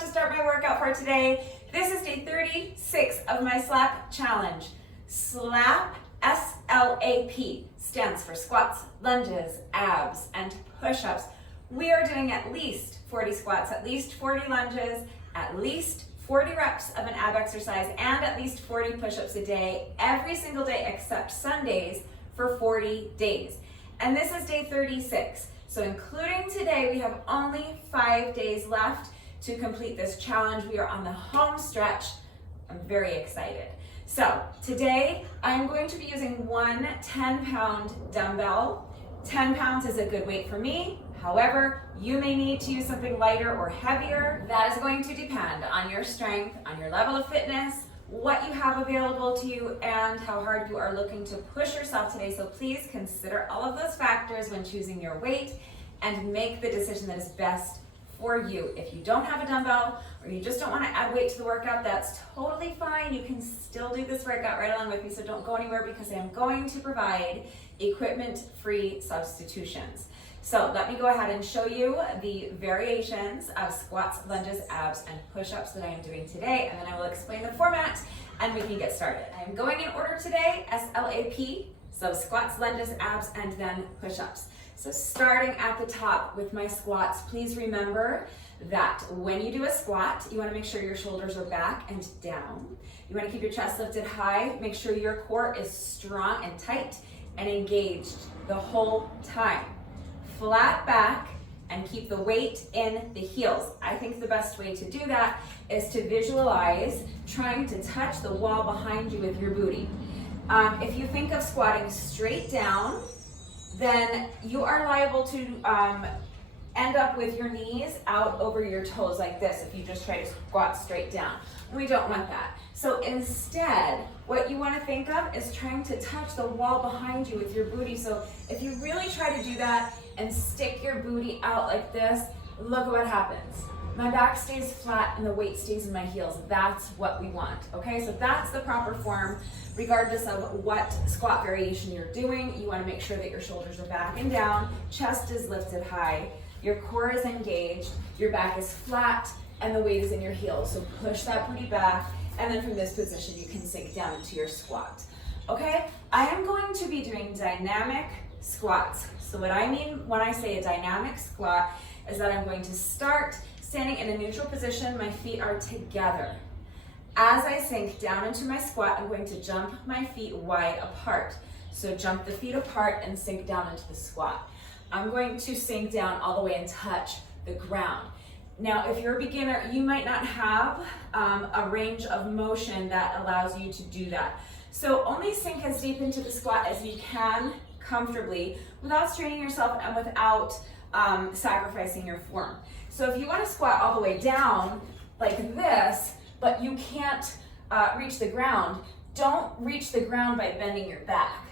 about to start my workout for today. This is day 36 of my SLAP challenge. SLAP, S-L-A-P, stands for squats, lunges, abs, and push-ups. We are doing at least 40 squats, at least 40 lunges, at least 40 reps of an ab exercise, and at least 40 push-ups a day, every single day except Sundays for 40 days. And this is day 36. So including today, we have only 5 days left to complete this challenge. We are on the home stretch. I'm very excited. So today, I'm going to be using one 10-pound dumbbell. 10 pounds is a good weight for me. However, you may need to use something lighter or heavier. That is going to depend on your strength, on your level of fitness, what you have available to you, and how hard you are looking to push yourself today. So please consider all of those factors when choosing your weight and make the decision that is best for you. If you don't have a dumbbell or you just don't want to add weight to the workout, that's totally fine. You can still do this workout right along with me, so don't go anywhere because I am going to provide equipment-free substitutions. So let me go ahead and show you the variations of squats, lunges, abs, and push-ups that I am doing today, and then I will explain the format and we can get started. I'm going in order today, S-L-A-P, so squats, lunges, abs, and then push-ups. So starting at the top with my squats, please remember that when you do a squat, you want to make sure your shoulders are back and down. You want to keep your chest lifted high, make sure your core is strong and tight and engaged the whole time. Flat back and keep the weight in the heels. I think the best way to do that is to visualize trying to touch the wall behind you with your booty. If you think of squatting straight down, then you are liable to end up with your knees out over your toes like this if you just try to squat straight down. We don't want that. So instead, what you want to think of is trying to touch the wall behind you with your booty. So if you really try to do that and stick your booty out like this, look at what happens. My back stays flat and the weight stays in my heels. That's what we want, okay? So that's the proper form. Regardless of what squat variation you're doing, you want to make sure that your shoulders are back and down, chest is lifted high, your core is engaged, your back is flat, and the weight is in your heels. So push that booty back, and then from this position, you can sink down into your squat. Okay? I am going to be doing dynamic squats. So what I mean when I say a dynamic squat is that I'm going to start standing in a neutral position, my feet are together. As I sink down into my squat, I'm going to jump my feet wide apart. So jump the feet apart and sink down into the squat. I'm going to sink down all the way and touch the ground. Now, if you're a beginner, you might not have a range of motion that allows you to do that. So only sink as deep into the squat as you can comfortably without straining yourself and without sacrificing your form. So if you want to squat all the way down like this, but you can't reach the ground, don't reach the ground by bending your back,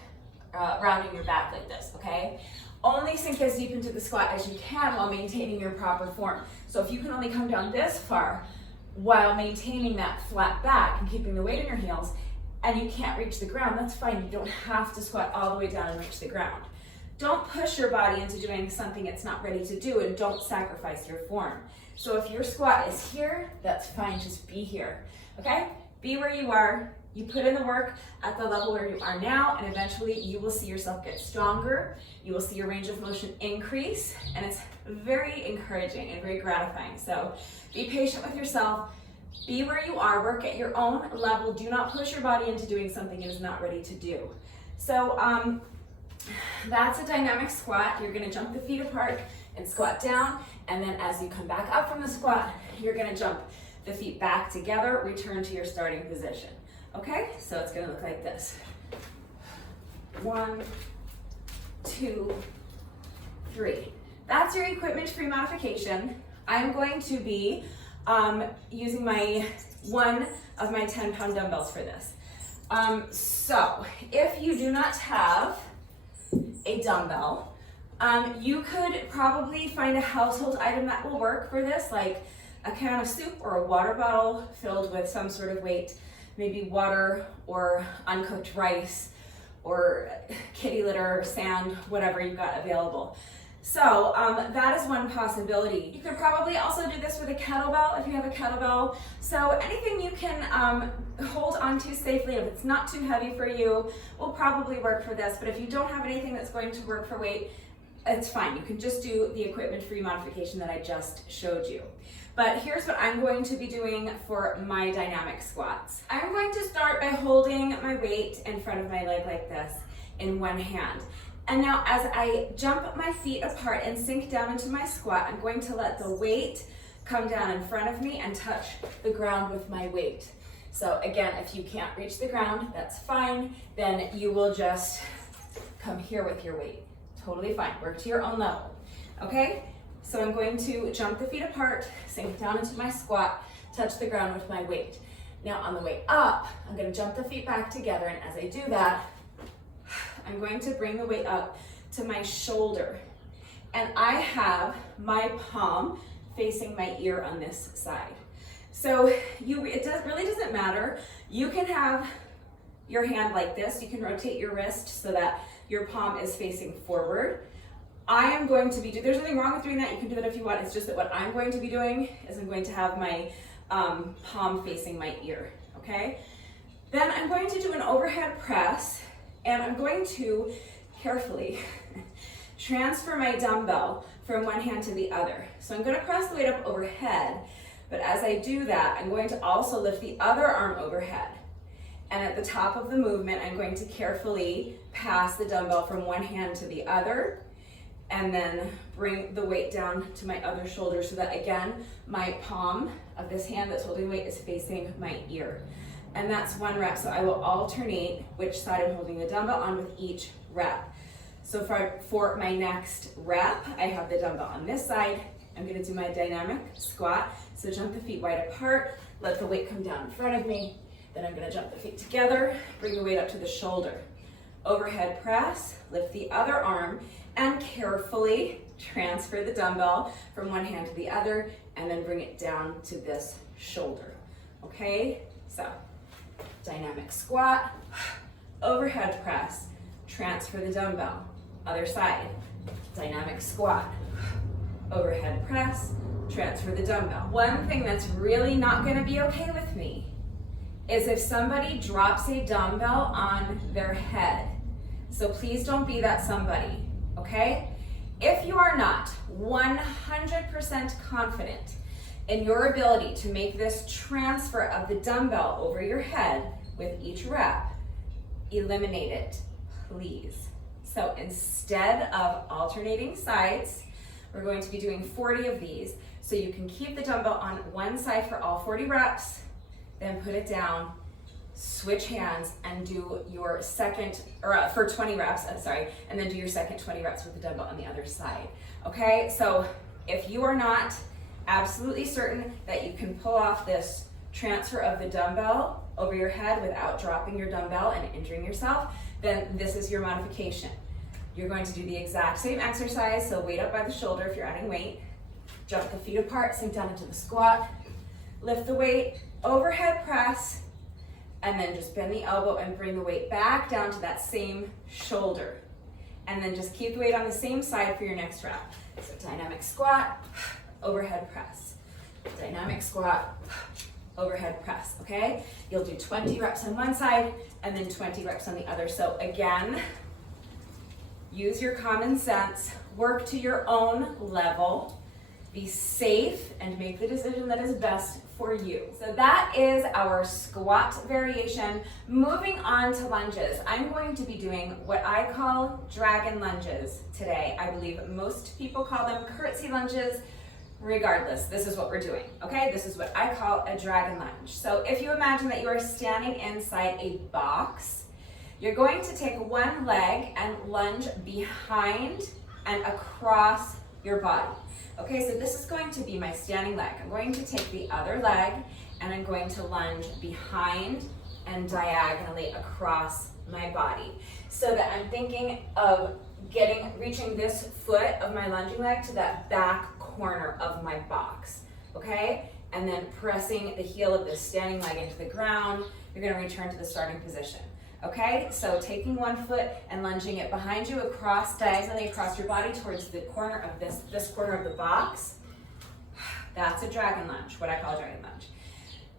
rounding your back like this, okay? Only sink as deep into the squat as you can while maintaining your proper form. So if you can only come down this far while maintaining that flat back and keeping the weight in your heels, and you can't reach the ground, that's fine. You don't have to squat all the way down and reach the ground. Don't push your body into doing something it's not ready to do, and don't sacrifice your form. So if your squat is here, that's fine, just be here, okay? Be where you are, you put in the work at the level where you are now, and eventually you will see yourself get stronger, you will see your range of motion increase, and it's very encouraging and very gratifying. So be patient with yourself, be where you are, work at your own level, do not push your body into doing something it is not ready to do. So that's a dynamic squat. You're gonna jump the feet apart and squat down, and then as you come back up from the squat, you're gonna jump the feet back together, return to your starting position. Okay, so it's gonna look like this. 1, 2, 3. That's your equipment-free modification. I'm going to be using one of my 10-pound dumbbells for this. So if you do not have a dumbbell, you could probably find a household item that will work for this, like a can of soup or a water bottle filled with some sort of weight, maybe water or uncooked rice or kitty litter, sand, whatever you've got available. So that is one possibility. You could probably also do this with with a kettlebell if you have a kettlebell. So anything you can hold onto safely, if it's not too heavy for you, will probably work for this. But if you don't have anything that's going to work for weight, it's fine. You can just do the equipment-free modification that I just showed you. But here's what I'm going to be doing for my dynamic squats. I'm going to start by holding my weight in front of my leg like this in one hand. And now as I jump my feet apart and sink down into my squat, I'm going to let the weight come down in front of me and touch the ground with my weight. So again, if you can't reach the ground, that's fine. Then you will just come here with your weight. Totally fine, work to your own level, okay? So I'm going to jump the feet apart, sink down into my squat, touch the ground with my weight. Now on the way up, I'm gonna jump the feet back together, and as I do that, I'm going to bring the weight up to my shoulder. And I have my palm facing my ear on this side. So it really doesn't matter. You can have your hand like this. You can rotate your wrist so that your palm is facing forward. I am going to be there's nothing wrong with doing that. You can do that if you want. It's just that what I'm going to be doing is I'm going to have my palm facing my ear, okay? Then I'm going to do an overhead press, and I'm going to carefully transfer my dumbbell from one hand to the other. So I'm gonna press the weight up overhead, but as I do that, I'm going to also lift the other arm overhead. And at the top of the movement, I'm going to carefully pass the dumbbell from one hand to the other, and then bring the weight down to my other shoulder so that, again, my palm of this hand that's holding weight is facing my ear. And that's one rep, so I will alternate which side I'm holding the dumbbell on with each rep. So for my next rep, I have the dumbbell on this side. I'm gonna do my dynamic squat. So jump the feet wide apart, let the weight come down in front of me. Then I'm gonna jump the feet together, bring the weight up to the shoulder. Overhead press, lift the other arm, and carefully transfer the dumbbell from one hand to the other, and then bring it down to this shoulder, okay? So, dynamic squat, overhead press, transfer the dumbbell, other side, dynamic squat, overhead press, transfer the dumbbell. One thing that's really not gonna be okay with me is if somebody drops a dumbbell on their head. So please don't be that somebody, okay? If you are not 100% confident in your ability to make this transfer of the dumbbell over your head with each rep, eliminate it, please. So instead of alternating sides, we're going to be doing 40 of these. So you can keep the dumbbell on one side for all 40 reps, then put it down, switch hands, and do your second, or for 20 reps, and then do your second 20 reps with the dumbbell on the other side. Okay, so if you are not absolutely certain that you can pull off this transfer of the dumbbell over your head without dropping your dumbbell and injuring yourself, then this is your modification. You're going to do the exact same exercise, so weight up by the shoulder if you're adding weight, jump the feet apart, sink down into the squat, lift the weight, overhead press, and then just bend the elbow and bring the weight back down to that same shoulder. And then just keep the weight on the same side for your next rep. So dynamic squat, overhead press. Dynamic squat, overhead press, okay? You'll do 20 reps on one side and then 20 reps on the other. So again, use your common sense, work to your own level, be safe, and make the decision that is best for you. So that is our squat variation. Moving on to lunges. I'm going to be doing what I call dragon lunges today. I believe most people call them curtsy lunges. Regardless, this is what we're doing, okay? This is what I call a dragon lunge. So if you imagine that you are standing inside a box, you're going to take one leg and lunge behind and across your body. Okay, so this is going to be my standing leg. I'm going to take the other leg and I'm going to lunge behind and diagonally across my body. So that I'm thinking of reaching this foot of my lunging leg to that back corner of my box, okay? And then pressing the heel of this standing leg into the ground, you're gonna return to the starting position. Okay, so taking one foot and lunging it behind you diagonally across your body towards the corner of this corner of the box. That's a dragon lunge, what I call a dragon lunge.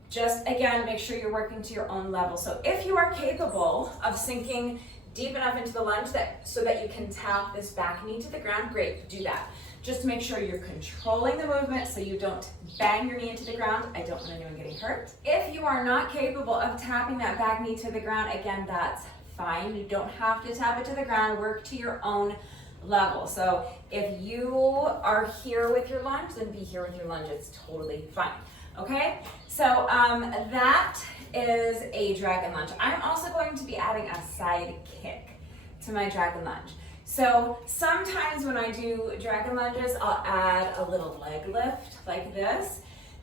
Just again, make sure you're working to your own level. So if you are capable of sinking deep enough into the lunge so that you can tap this back knee to the ground, great, do that. Just make sure you're controlling the movement so you don't bang your knee into the ground. I don't want anyone getting hurt. If you are not capable of tapping that back knee to the ground, again, that's fine. You don't have to tap it to the ground. Work to your own level. So if you are here with your lunge, then be here with your lunge. It's totally fine. Okay? So that is a dragon lunge. I'm also going to be adding a side kick to my dragon lunge. So sometimes when I do dragon lunges, I'll add a little leg lift like this.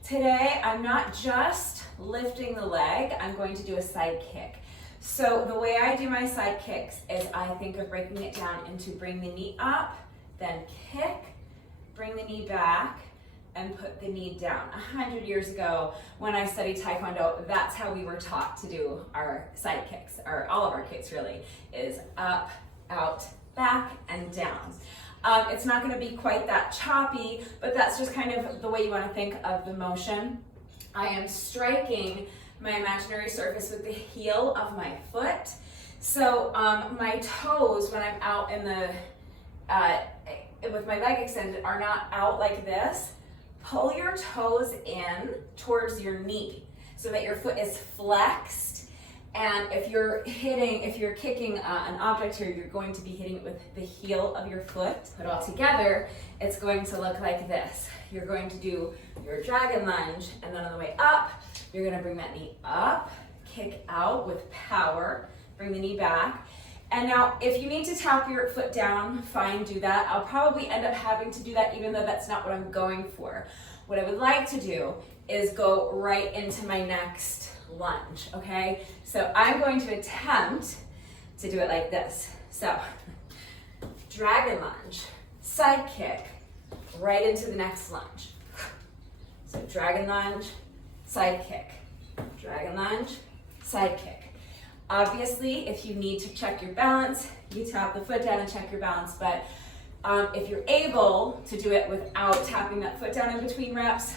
Today, I'm not just lifting the leg, I'm going to do a side kick. So the way I do my side kicks is I think of breaking it down into bring the knee up, then kick, bring the knee back, and put the knee down. 100 years ago, when I studied Taekwondo, that's how we were taught to do our side kicks, or all of our kicks really, is up, out, back, and down. It's not gonna be quite that choppy, but that's just kind of the way you wanna think of the motion. I am striking my imaginary surface with the heel of my foot. So my toes, when I'm out in the, with my leg extended, are not out like this. Pull your toes in towards your knee so that your foot is flexed. And if you're kicking an object here, you're going to be hitting it with the heel of your foot. Put it all together, it's going to look like this. You're going to do your dragon lunge, and then on the way up, you're gonna bring that knee up, kick out with power, bring the knee back. And now, if you need to tap your foot down, fine, do that. I'll probably end up having to do that even though that's not what I'm going for. What I would like to do is go right into my next lunge, okay? So I'm going to attempt to do it like this. So, dragon lunge, side kick, right into the next lunge. So dragon lunge, side kick, dragon lunge, side kick. Obviously, if you need to check your balance, you tap the foot down and check your balance, but if you're able to do it without tapping that foot down in between reps,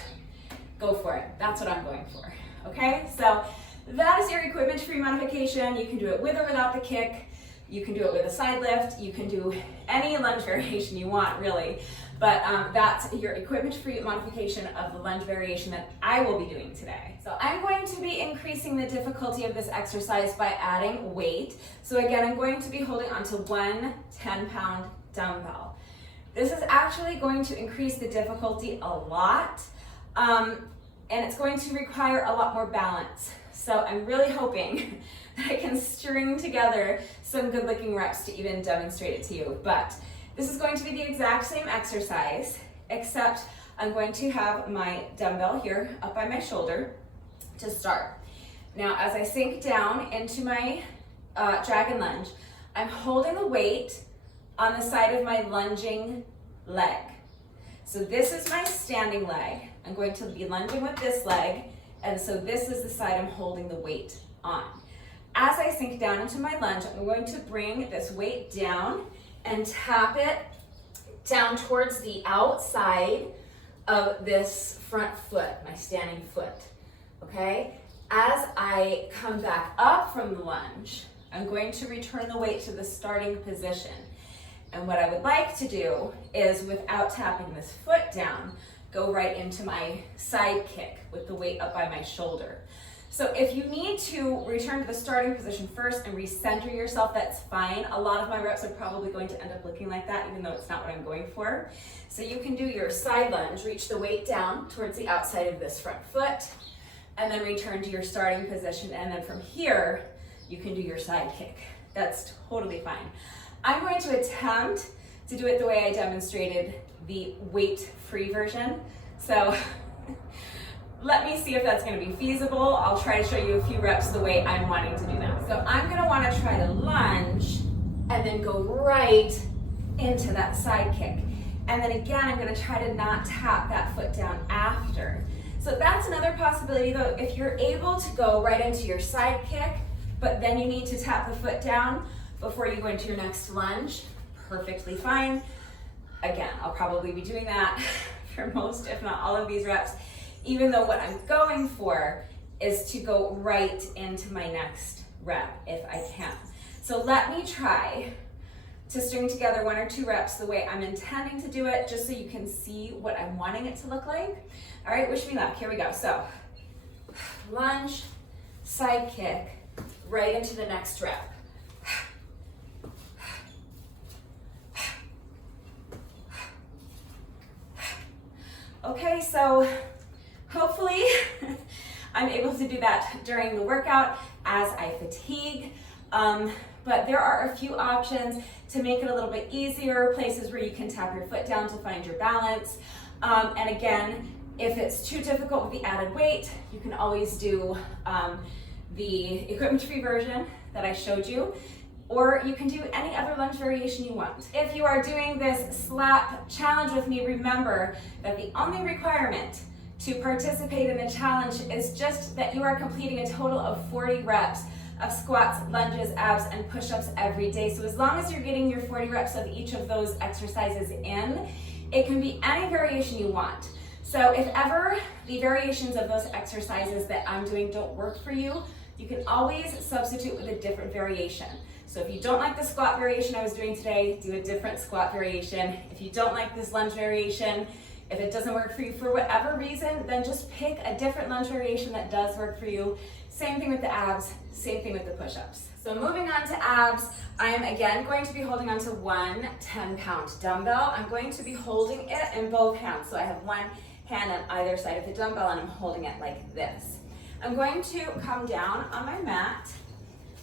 go for it. That's what I'm going for, okay? So that is your equipment-free modification. You can do it with or without the kick. You can do it with a side lift. You can do any lunge variation you want, really. But that's your equipment-free modification of the lunge variation that I will be doing today. So I'm going to be increasing the difficulty of this exercise by adding weight. So again, I'm going to be holding onto one 10-pound dumbbell. This is actually going to increase the difficulty a lot, and it's going to require a lot more balance. So I'm really hoping that I can string together some good-looking reps to even demonstrate it to you. But this is going to be the exact same exercise, except I'm going to have my dumbbell here up by my shoulder to start. Now, as I sink down into my dragon lunge, I'm holding the weight on the side of my lunging leg. So this is my standing leg. I'm going to be lunging with this leg, and so this is the side I'm holding the weight on. As I sink down into my lunge, I'm going to bring this weight down and tap it down towards the outside of this front foot, my standing foot, okay? As I come back up from the lunge, I'm going to return the weight to the starting position. And what I would like to do is, without tapping this foot down, go right into my side kick with the weight up by my shoulder. So if you need to return to the starting position first and recenter yourself, that's fine. A lot of my reps are probably going to end up looking like that, even though it's not what I'm going for. So you can do your side lunge, reach the weight down towards the outside of this front foot, and then return to your starting position. And then from here, you can do your side kick. That's totally fine. I'm going to attempt to do it the way I demonstrated the weight-free version. So let me see if that's going to be feasible. I'll try to show you a few reps the way I'm wanting to do that. So I'm going to want to try to lunge and then go right into that side kick. And then again, I'm going to try to not tap that foot down after. So that's another possibility though. If you're able to go right into your side kick, but then you need to tap the foot down before you go into your next lunge, perfectly fine. Again, I'll probably be doing that for most, if not all of these reps, even though what I'm going for is to go right into my next rep if I can. So let me try to string together 1 or 2 reps the way I'm intending to do it, just so you can see what I'm wanting it to look like. All right, wish me luck. Here we go. So lunge, side kick, right into the next rep. Okay, so hopefully I'm able to do that during the workout as I fatigue. But there are a few options to make it a little bit easier, places where you can tap your foot down to find your balance. And again, if it's too difficult with the added weight, you can always do the equipment-free version that I showed you, or you can do any other lunge variation you want. If you are doing this slap challenge with me, remember that the only requirement to participate in the challenge is just that you are completing a total of 40 reps of squats, lunges, abs, and push-ups every day. So as long as you're getting your 40 reps of each of those exercises in, it can be any variation you want. So if ever the variations of those exercises that I'm doing don't work for you, you can always substitute with a different variation. So if you don't like the squat variation I was doing today, do a different squat variation. If you don't like this lunge variation, if it doesn't work for you for whatever reason, then just pick a different lunge variation that does work for you. Same thing with the abs, same thing with the push-ups. So moving on to abs, I am again going to be holding onto one 10-pound dumbbell. I'm going to be holding it in both hands. So I have one hand on either side of the dumbbell and I'm holding it like this. I'm going to come down on my mat,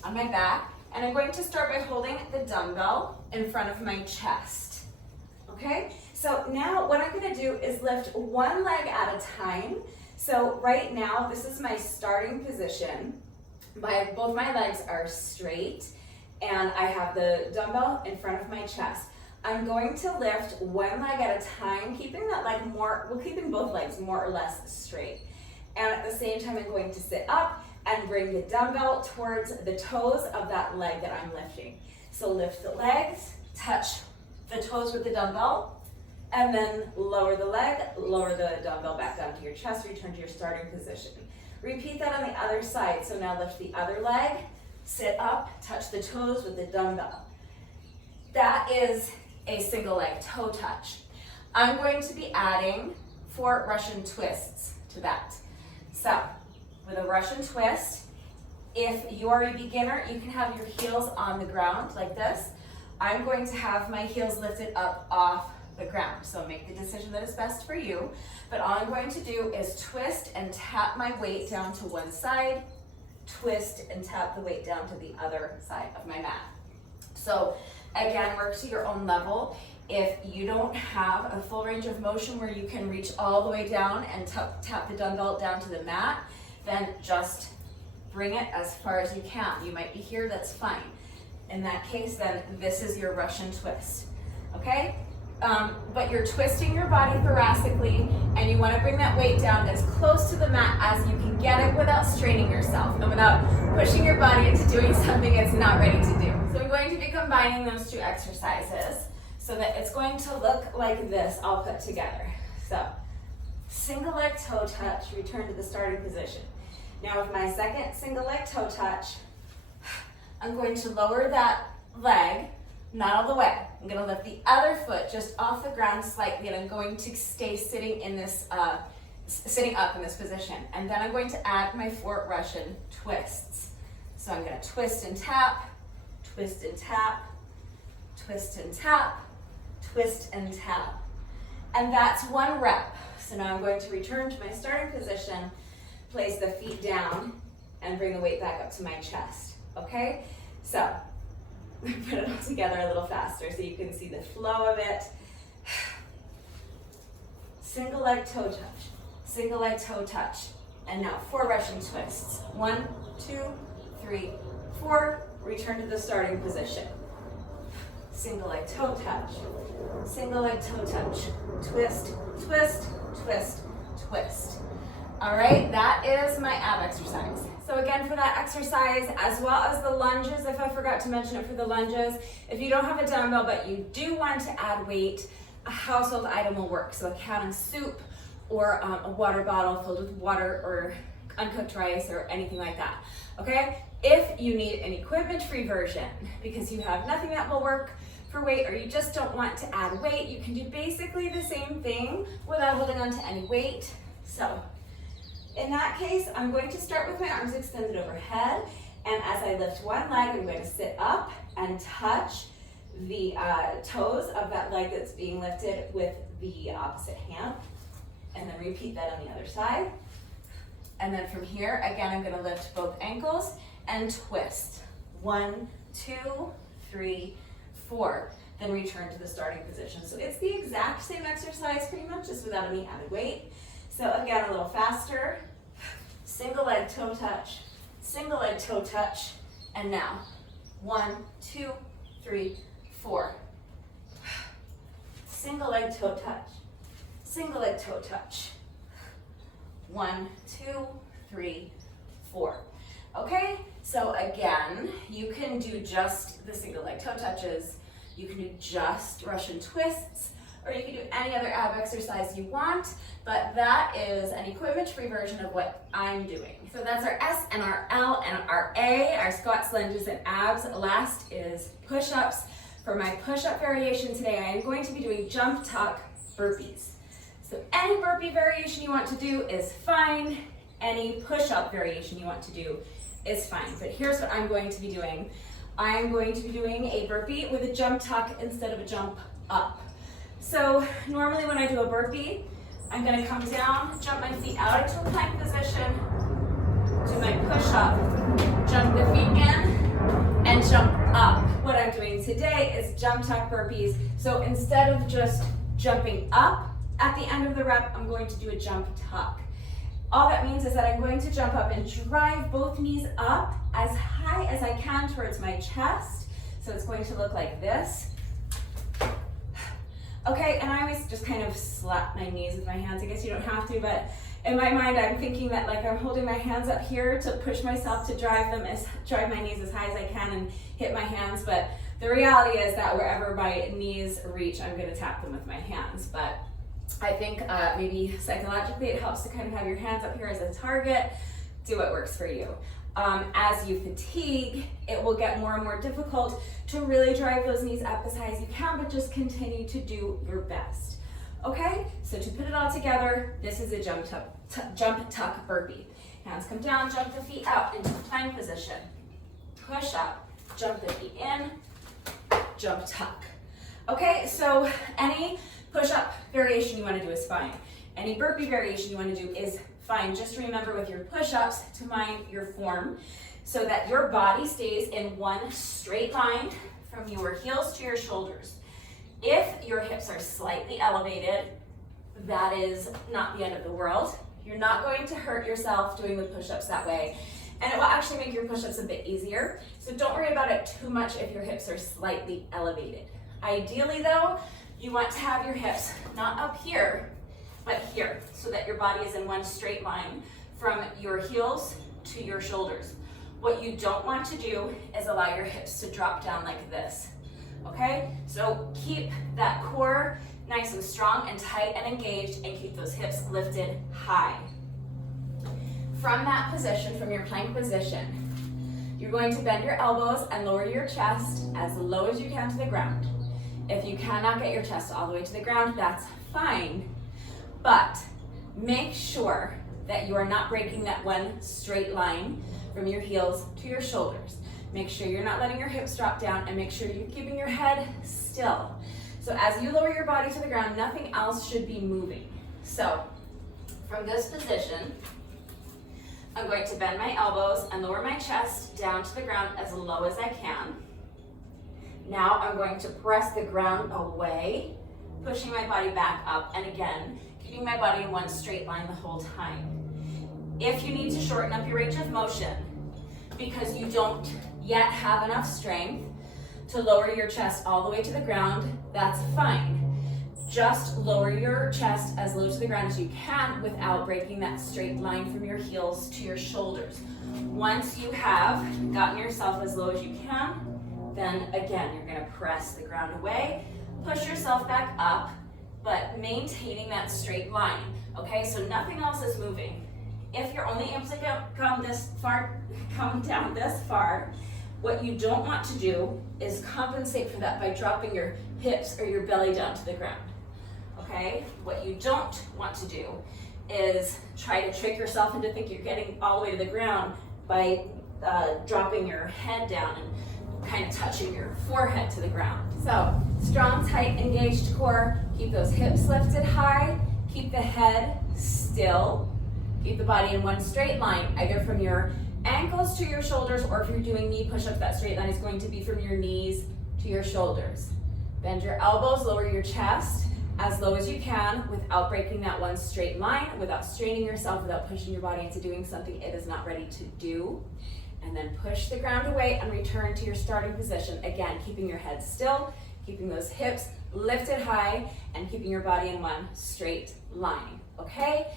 on my back, and I'm going to start by holding the dumbbell in front of my chest. Okay? So now what I'm going to do is lift one leg at a time. So right now, this is my starting position. Both my legs are straight and I have the dumbbell in front of my chest. I'm going to lift one leg at a time, keeping that leg keeping both legs more or less straight. And at the same time, I'm going to sit up and bring the dumbbell towards the toes of that leg that I'm lifting. So lift the legs, touch the toes with the dumbbell, and then lower the leg, lower the dumbbell back down to your chest, return to your starting position. Repeat that on the other side. So now lift the other leg, sit up, touch the toes with the dumbbell. That is a single leg toe touch. I'm going to be adding 4 Russian twists to that. So with a Russian twist, if you're a beginner, you can have your heels on the ground like this. I'm going to have my heels lifted up off the ground. So make the decision that is best for you. But all I'm going to do is twist and tap my weight down to one side, twist and tap the weight down to the other side of my mat. So again, work to your own level. If you don't have a full range of motion where you can reach all the way down and tap the dumbbell down to the mat, then just bring it as far as you can. You might be here, that's fine. In that case, then this is your Russian twist, okay? But you're twisting your body thoracically and you want to bring that weight down as close to the mat as you can get it without straining yourself and without pushing your body into doing something it's not ready to do. So I'm going to be combining those 2 exercises so that it's going to look like this all put together. So single leg toe touch, return to the starting position. Now with my second single leg toe touch, I'm going to lower that leg, not all the way. I'm going to lift the other foot just off the ground slightly, and I'm going to stay sitting in this, sitting up in this position. And then I'm going to add my 4 Russian twists. So I'm going to twist and tap, twist and tap, twist and tap, twist and tap. And that's 1 rep. So now I'm going to return to my starting position, place the feet down, and bring the weight back up to my chest. Okay? So put it all together a little faster so you can see the flow of it. Single leg toe touch, single leg toe touch. And now 4 Russian twists. 1, 2, 3, 4. Return to the starting position. Single leg toe touch, single leg toe touch. Twist, twist, twist, twist. All right, that is my ab exercise. So again, for that exercise, as well as the lunges, if I forgot to mention it for the lunges, if you don't have a dumbbell but you do want to add weight, a household item will work. So a can of soup or a water bottle filled with water or uncooked rice or anything like that, okay? If you need an equipment-free version because you have nothing that will work for weight or you just don't want to add weight, you can do basically the same thing without holding on to any weight. So in that case, I'm going to start with my arms extended overhead, and as I lift one leg, I'm going to sit up and touch the toes of that leg that's being lifted with the opposite hand, and then repeat that on the other side. And then from here, again, I'm gonna lift both ankles and twist. 1, 2, 3, 4. Then return to the starting position. So it's the exact same exercise pretty much, just without any added weight. So again, a little faster. Single leg toe touch, single leg toe touch, and now 1, 2, 3, 4. Single leg toe touch, single leg toe touch. 1, 2, 3, 4. Okay, so again, you can do just the single leg toe touches, you can do just Russian twists, or you can do any other ab exercise you want, but that is an equipment-free version of what I'm doing. So that's our S and our L and our A, our squats, lunges, and abs. Last is push-ups. For my push-up variation today, I am going to be doing jump, tuck, burpees. So any burpee variation you want to do is fine. Any push-up variation you want to do is fine. But here's what I'm going to be doing. I'm going to be doing a burpee with a jump tuck instead of a jump up. So normally when I do a burpee, I'm going to come down, jump my feet out into a plank position, do my push-up, jump the feet in, and jump up. What I'm doing today is jump tuck burpees. So instead of just jumping up at the end of the rep, I'm going to do a jump tuck. All that means is that I'm going to jump up and drive both knees up as high as I can towards my chest. So it's going to look like this. Okay, and I always just kind of slap my knees with my hands. I guess you don't have to, but in my mind, I'm thinking that like I'm holding my hands up here to push myself to drive my knees as high as I can and hit my hands. But the reality is that wherever my knees reach, I'm going to tap them with my hands. But I think maybe psychologically it helps to kind of have your hands up here as a target. Do what works for you. As you fatigue, it will get more and more difficult to really drive those knees up as high as you can, but just continue to do your best. Okay, so to put it all together, this is a jump tuck burpee. Hands come down, jump the feet out into plank position. Push up, jump the feet in, jump tuck. Okay, so any push-up variation you want to do is fine. Any burpee variation you want to do is fine. Just remember with your push-ups to mind your form so that your body stays in one straight line from your heels to your shoulders. If your hips are slightly elevated, that is not the end of the world. You're not going to hurt yourself doing the push-ups that way, and it will actually make your push-ups a bit easier. So don't worry about it too much if your hips are slightly elevated. Ideally though, you want to have your hips not up here, but here, so that your body is in one straight line from your heels to your shoulders. What you don't want to do is allow your hips to drop down like this, okay? So keep that core nice and strong and tight and engaged, and keep those hips lifted high. From that position, from your plank position, you're going to bend your elbows and lower your chest as low as you can to the ground. If you cannot get your chest all the way to the ground, that's fine. But make sure that you are not breaking that one straight line from your heels to your shoulders. Make sure you're not letting your hips drop down, and make sure you're keeping your head still. So as you lower your body to the ground, nothing else should be moving. So from this position, I'm going to bend my elbows and lower my chest down to the ground as low as I can. Now I'm going to press the ground away, pushing my body back up, and again, keeping my body in one straight line the whole time. If you need to shorten up your range of motion because you don't yet have enough strength to lower your chest all the way to the ground, that's fine. Just lower your chest as low to the ground as you can without breaking that straight line from your heels to your shoulders. Once you have gotten yourself as low as you can, then again, you're gonna press the ground away, push yourself back up, but maintaining that straight line, okay? So nothing else is moving. If you're only able to come down this far, what you don't want to do is compensate for that by dropping your hips or your belly down to the ground, okay? What you don't want to do is try to trick yourself into thinking you're getting all the way to the ground by dropping your head down and kind of touching your forehead to the ground. So, strong, tight, engaged core. Keep those hips lifted high. Keep the head still. Keep the body in one straight line, either from your ankles to your shoulders, or if you're doing knee push-ups, that straight line is going to be from your knees to your shoulders. Bend your elbows, lower your chest as low as you can without breaking that one straight line, without straining yourself, without pushing your body into doing something it is not ready to do. And then push the ground away and return to your starting position. Again, keeping your head still, keeping those hips lifted high, and keeping your body in one straight line, okay?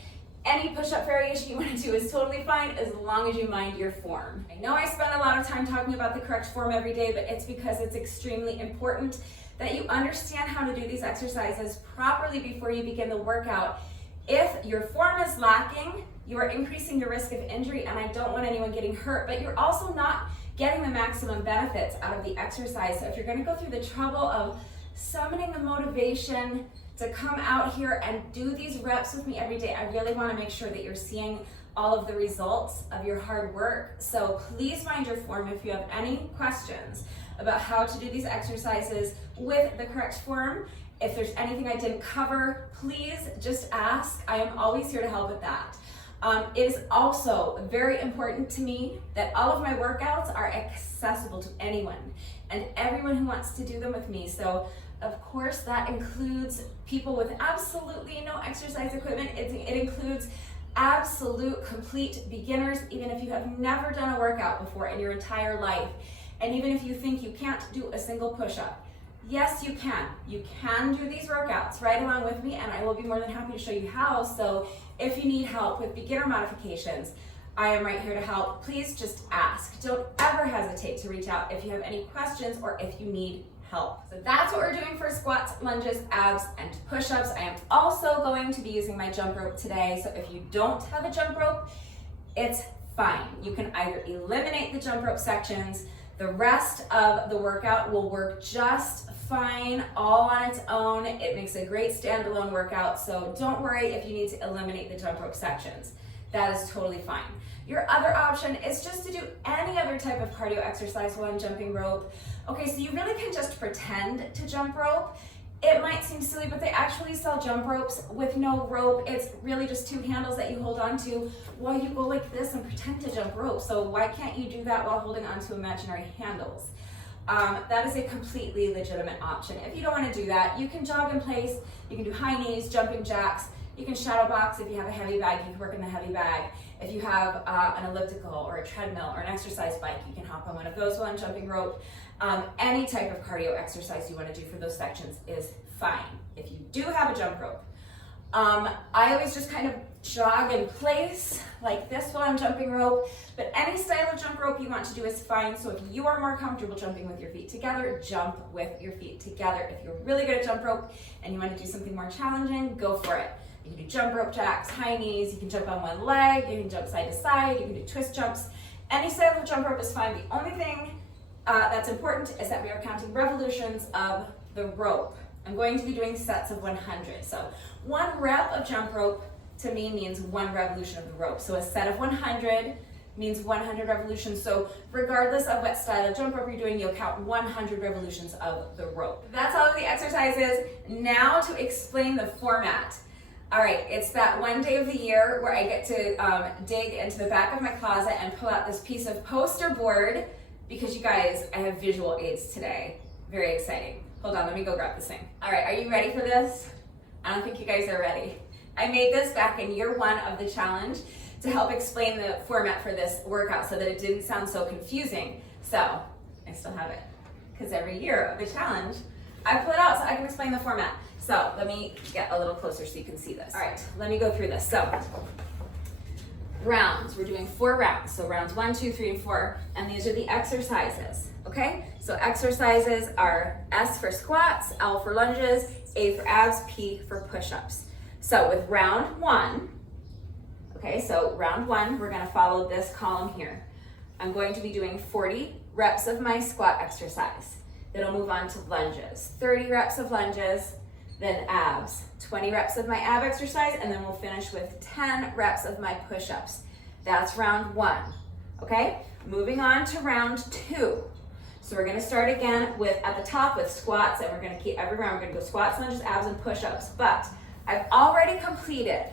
Any push-up variation you want to do is totally fine as long as you mind your form. I know I spend a lot of time talking about the correct form every day, but it's because it's extremely important that you understand how to do these exercises properly before you begin the workout. If your form is lacking, you are increasing your risk of injury, and I don't want anyone getting hurt, but you're also not getting the maximum benefits out of the exercise. So if you're going to go through the trouble of summoning the motivation to come out here and do these reps with me every day, I really want to make sure that you're seeing all of the results of your hard work. So please find your form. If you have any questions about how to do these exercises with the correct form, if there's anything I didn't cover, please just ask. I am always here to help with that. It is also very important to me that all of my workouts are accessible to anyone and everyone who wants to do them with me. So of course that includes people with absolutely no exercise equipment. It includes absolute complete beginners, even if you have never done a workout before in your entire life. And even if you think you can't do a single push-up, yes, you can. You can do these workouts right along with me, and I will be more than happy to show you how. So if you need help with beginner modifications, I am right here to help. Please just ask. Don't ever hesitate to reach out if you have any questions or if you need help. So that's what we're doing for squats, lunges, abs, and push-ups. I am also going to be using my jump rope today. So if you don't have a jump rope, it's fine. You can either eliminate the jump rope sections. The rest of the workout will work just fine all on its own. It makes a great standalone workout, so don't worry if you need to eliminate the jump rope sections. That is totally fine. Your other option is just to do any other type of cardio exercise while jumping rope. Okay, so you really can just pretend to jump rope. It might seem silly, but they actually sell jump ropes with no rope. It's really just two handles that you hold on to while you go like this and pretend to jump rope. So why can't you do that while holding onto imaginary handles? That is a completely legitimate option. If you don't want to do that, you can jog in place, you can do high knees, jumping jacks, you can shadow box. If you have a heavy bag, you can work in the heavy bag. If you have an elliptical or a treadmill or an exercise bike, you can hop on one of those while jumping rope. Any type of cardio exercise you want to do for those sections is fine. If you do have a jump rope, I always just kind of jog in place like this while I'm jumping rope, but any style of jump rope you want to do is fine. So if you are more comfortable jumping with your feet together, jump with your feet together. If you're really good at jump rope and you want to do something more challenging, go for it. You can do jump rope jacks, high knees, you can jump on one leg, you can jump side to side, you can do twist jumps. Any style of jump rope is fine. The only thing that's important is that we are counting revolutions of the rope. I'm going to be doing sets of 100. So one rep of jump rope to me means one revolution of the rope. So a set of 100 means 100 revolutions. So regardless of what style of jump rope you're doing, you'll count 100 revolutions of the rope. That's all of the exercises. Now to explain the format. All right, it's that one day of the year where I get to dig into the back of my closet and pull out this piece of poster board because you guys, I have visual aids today. Very exciting. Hold on, let me go grab this thing. All right, are you ready for this? I don't think you guys are ready. I made this back in year one of the challenge to help explain the format for this workout so that it didn't sound so confusing. So I still have it because every year of the challenge, I pull it out so I can explain the format. So let me get a little closer so you can see this. All right, let me go through this. So rounds, we're doing 4 rounds. So rounds 1, 2, 3, and 4, and these are the exercises, okay? So exercises are S for squats, L for lunges, A for abs, P for push-ups. So with round one, okay, so round one, we're gonna follow this column here. I'm going to be doing 40 reps of my squat exercise. Then I'll move on to lunges. 30 reps of lunges, then abs. 20 reps of my ab exercise, and then we'll finish with 10 reps of my push-ups. That's round one, okay? Moving on to round two. So we're gonna start again at the top with squats, and we're gonna keep every round, we're gonna go squats, lunges, abs, and push-ups. But I've already completed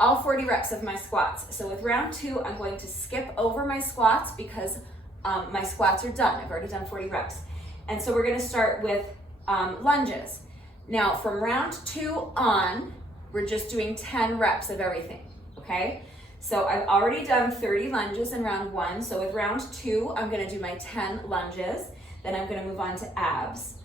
all 40 reps of my squats. So with round two, I'm going to skip over my squats because my squats are done. I've already done 40 reps. And so we're gonna start with lunges. Now from round two on, we're just doing 10 reps of everything, okay? So I've already done 30 lunges in round one. So with round two, I'm gonna do my 10 lunges. Then I'm gonna move on to abs.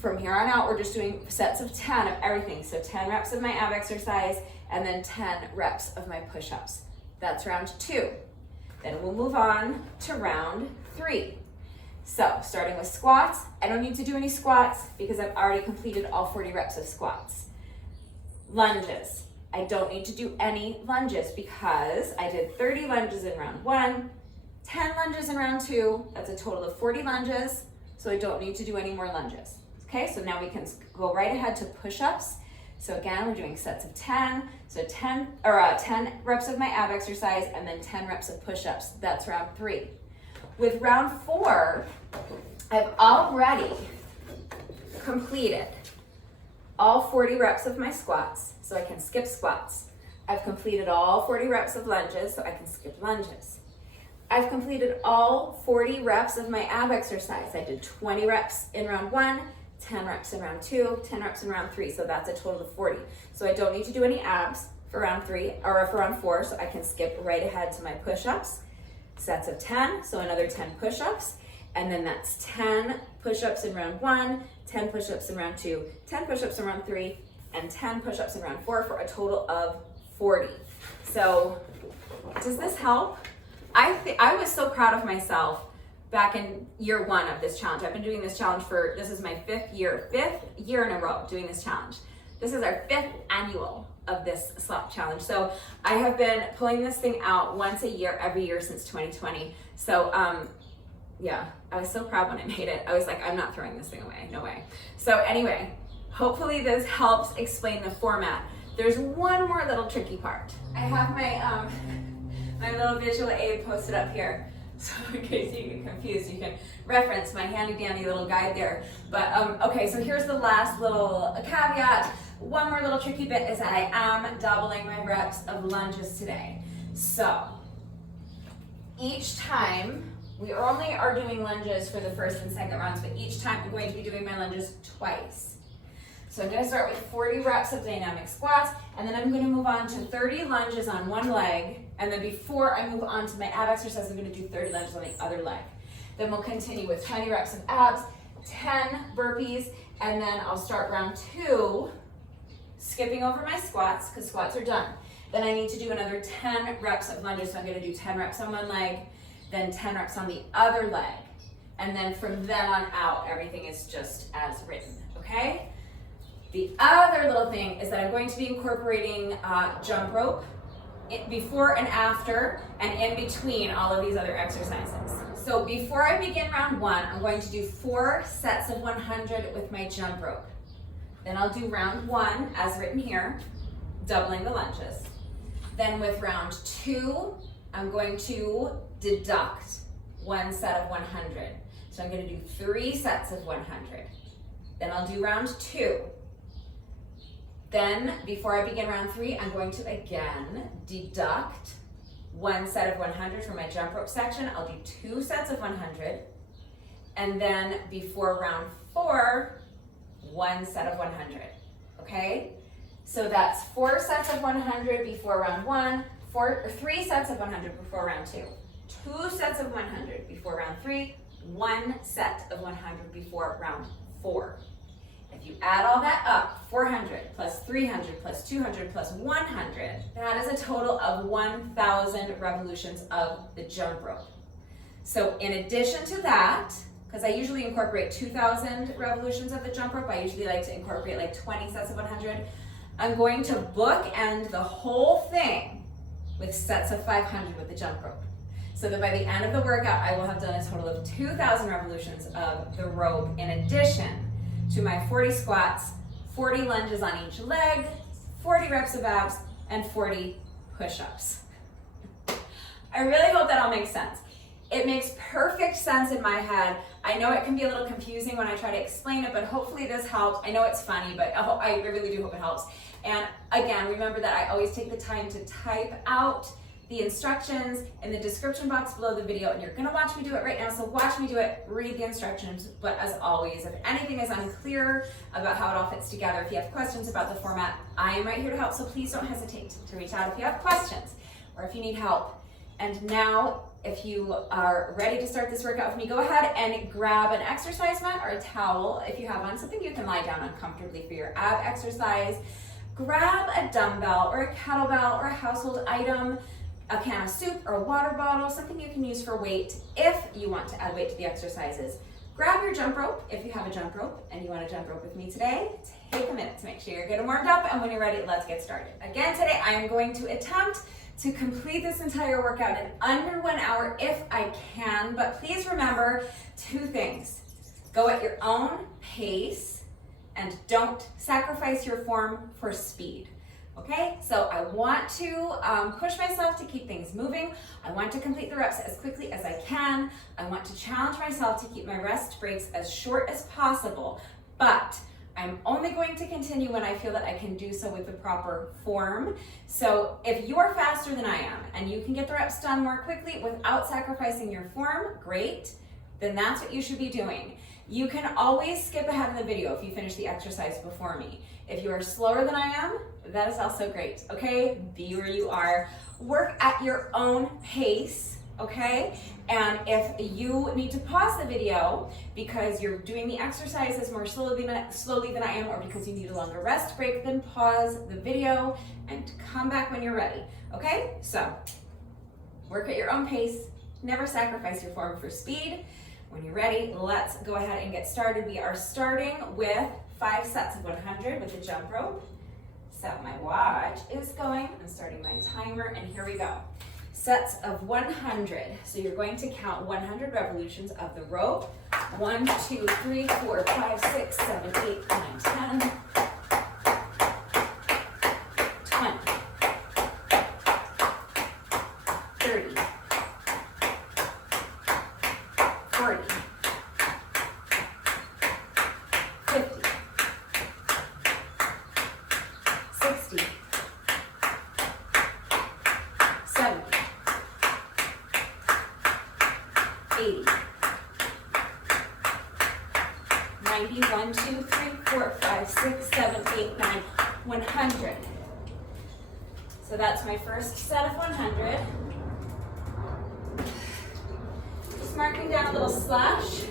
From here on out, we're just doing sets of 10 of everything. So 10 reps of my ab exercise, and then 10 reps of my push-ups. That's round two. Then we'll move on to round three. So starting with squats, I don't need to do any squats because I've already completed all 40 reps of squats. Lunges, I don't need to do any lunges because I did 30 lunges in round one, 10 lunges in round two, that's a total of 40 lunges, so I don't need to do any more lunges. Okay, so now we can go right ahead to push-ups. So again, we're doing sets of 10, so 10 reps of my ab exercise and then 10 reps of push-ups. That's round three. With round four, I've already completed all 40 reps of my squats, so I can skip squats. I've completed all 40 reps of lunges, so I can skip lunges. I've completed all 40 reps of my ab exercise. I did 20 reps in round one, 10 reps in round two, 10 reps in round three, so that's a total of 40. So I don't need to do any abs for round three, or for round four, so I can skip right ahead to my push-ups. Sets of 10, so another 10 push-ups, and then that's 10 push-ups in round one, 10 push-ups in round two, 10 push-ups in round three, and 10 push-ups in round four for a total of 40. So does this help? I was so proud of myself back in year one of this challenge. I've been doing this challenge this is my fifth year in a row doing this challenge. This is our 5th annual of this slap challenge. So I have been pulling this thing out once a year, every year since 2020. So yeah, I was so proud when I made it. I was like, I'm not throwing this thing away, no way. So anyway, hopefully this helps explain the format. There's one more little tricky part. I have my, my little visual aid posted up here. So in case you get confused, you can reference my handy dandy little guide there. But okay, so here's the last little caveat. One more little tricky bit is that I am doubling my reps of lunges today. So each time, we only are doing lunges for the first and second rounds, but each time I'm going to be doing my lunges twice. So I'm gonna start with 40 reps of dynamic squats, and then I'm gonna move on to 30 lunges on one leg, and then before I move on to my ab exercise, I'm gonna do 30 lunges on the other leg. Then we'll continue with 20 reps of abs, 10 burpees, and then I'll start round two, skipping over my squats, because squats are done. Then I need to do another 10 reps of lunges, so I'm gonna do 10 reps on one leg, then 10 reps on the other leg. And then from then on out, everything is just as written, okay? The other little thing is that I'm going to be incorporating jump rope before and after and in between all of these other exercises. So before I begin round one, I'm going to do 4 sets of 100 with my jump rope. Then I'll do round one as written here, doubling the lunges. Then with round two, I'm going to deduct 1 set of 100. So I'm going to do 3 sets of 100. Then I'll do round two. Then, before I begin round three, I'm going to again deduct 1 set of 100 from my jump rope section. I'll do 2 sets of 100. And then before round 4, 1 set of 100, okay? So that's 4 sets of 100 before round 1, 3 sets of 100 before round 2, 2 sets of 100 before round 3, 1 set of 100 before round 4. If you add all that up, 400 plus 300 plus 200 plus 100, that is a total of 1,000 revolutions of the jump rope. So in addition to that, because I usually incorporate 2,000 revolutions of the jump rope. I usually like to incorporate like 20 sets of 100. I'm going to bookend the whole thing with sets of 500 with the jump rope. So that by the end of the workout, I will have done a total of 2,000 revolutions of the rope in addition to my 40 squats, 40 lunges on each leg, 40 reps of abs, and 40 push-ups. I really hope that all makes sense. It makes perfect sense in my head. I know it can be a little confusing when I try to explain it, but hopefully this helps. I know it's funny, but I really do hope it helps. And again, remember that I always take the time to type out the instructions in the description box below the video, and you're gonna watch me do it right now, so watch me do it, read the instructions, but as always, if anything is unclear about how it all fits together, if you have questions about the format, I am right here to help, so please don't hesitate to reach out if you have questions or if you need help. And now, if you are ready to start this workout with me, go ahead and grab an exercise mat or a towel if you have one, something you can lie down on comfortably for your ab exercise. Grab a dumbbell or a kettlebell or a household item, a can of soup or a water bottle, something you can use for weight if you want to add weight to the exercises. Grab your jump rope if you have a jump rope and you want to jump rope with me today. Take a minute to make sure you're good and warmed up, and when you're ready, let's get started. Again, today I am going to attempt to complete this entire workout in under 1 hour if I can, but please remember 2 things. Go at your own pace and don't sacrifice your form for speed. Okay, so I want to push myself to keep things moving. I want to complete the reps as quickly as I can. I want to challenge myself to keep my rest breaks as short as possible, but I'm only going to continue when I feel that I can do so with the proper form. So if you're faster than I am and you can get the reps done more quickly without sacrificing your form, great, then that's what you should be doing. You can always skip ahead in the video if you finish the exercise before me. If you are slower than I am, that is also great, okay? Be where you are. Work at your own pace, okay? And if you need to pause the video because you're doing the exercises more slowly than I am, or because you need a longer rest break, then pause the video and come back when you're ready, okay? So, work at your own pace. Never sacrifice your form for speed. When you're ready, let's go ahead and get started. We are starting with 5 sets of 100 with the jump rope. So my watch is going. I'm starting my timer, and here we go. Sets of 100. So you're going to count 100 revolutions of the rope. 1, 2, 3, 4, 5, 6, 7, 8, 9, 10, 20, 30, 40, 50, 60, 70, 80, 90, 1, 2, 3, 4, 5, 6, 7, 8, 9, 100. So that's my first set of 100. Just marking down a little slash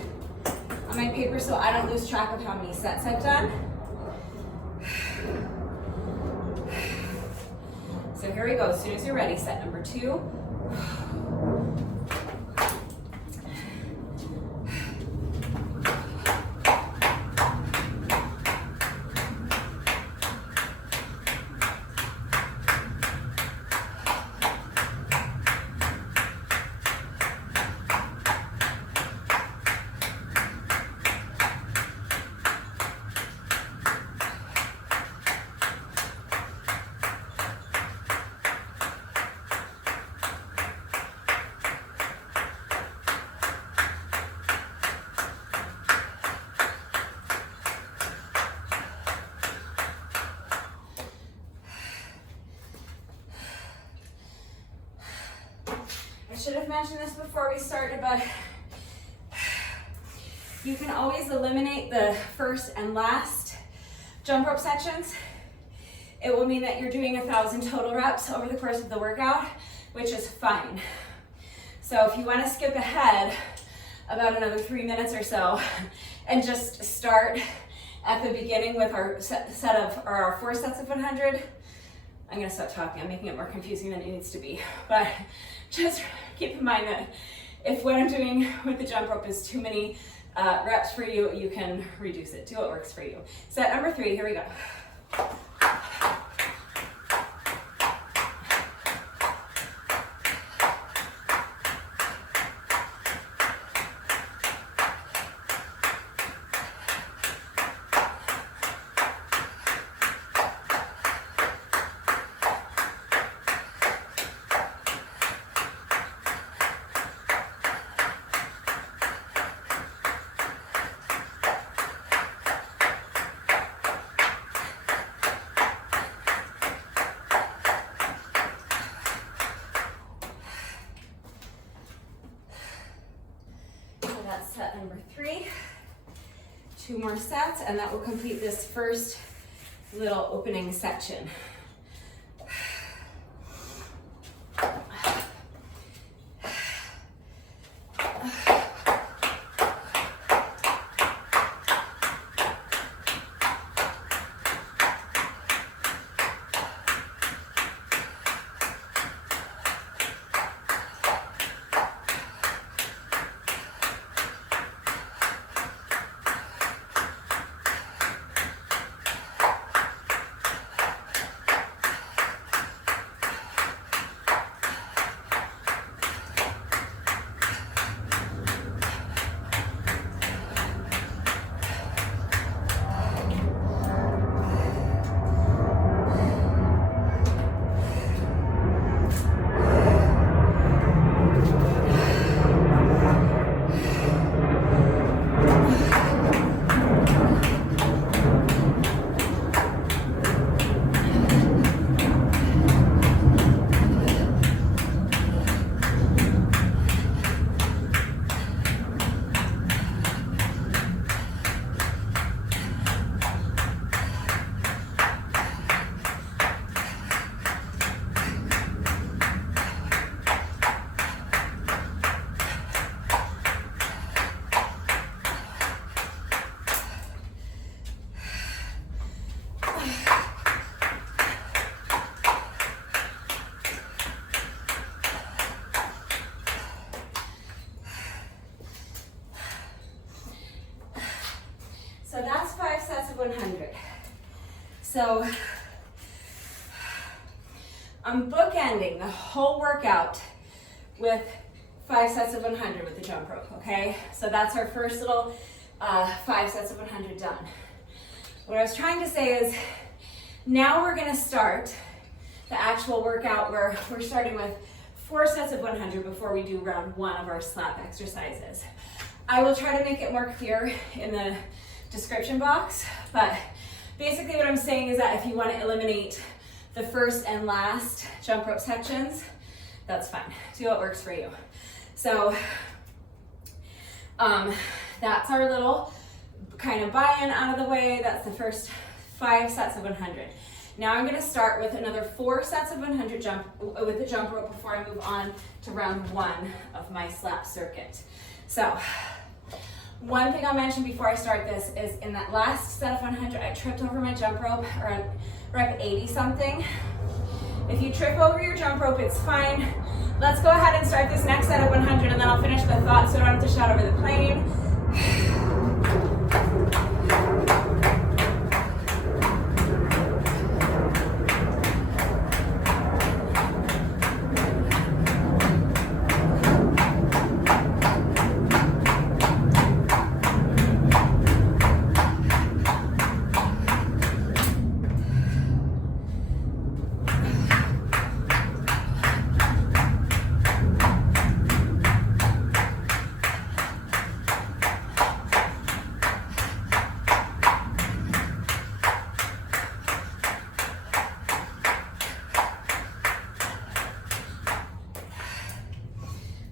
on my paper so I don't lose track of how many sets I've done. So here we go. As soon as you're ready, set number 2. I should have mentioned this before we started, but you can always eliminate the first and last jump rope sections. It will mean that you're doing 1,000 total reps over the course of the workout, which is fine. So if you want to skip ahead about another 3 minutes or so and just start at the beginning with our our 4 sets of 100, I'm going to stop talking. I'm making it more confusing than it needs to be. But just keep in mind that if what I'm doing with the jump rope is too many reps for you, you can reduce it. Do what works for you. Set number 3, here we go. That's set number 3. 2 more sets, and that will complete this first little opening section. So that's 5 sets of 100. So I'm bookending the whole workout with 5 sets of 100 with the jump rope, okay? So that's our first little 5 sets of 100 done. What I was trying to say is now we're gonna start the actual workout where we're starting with 4 sets of 100 before we do round 1 of our slap exercises. I will try to make it more clear in the description box, but basically what I'm saying is that if you want to eliminate the first and last jump rope sections, that's fine. Do what works for you. So that's our little kind of buy-in out of the way. That's the first 5 sets of 100. Now I'm going to start with another 4 sets of 100 with the jump rope before I move on to round 1 of my slap circuit. So one thing I'll mention before I start this is in that last set of 100, I tripped over my jump rope around rep 80 something. If you trip over your jump rope, it's fine. Let's go ahead and start this next set of 100 and then I'll finish the thought so I don't have to shout over the plane.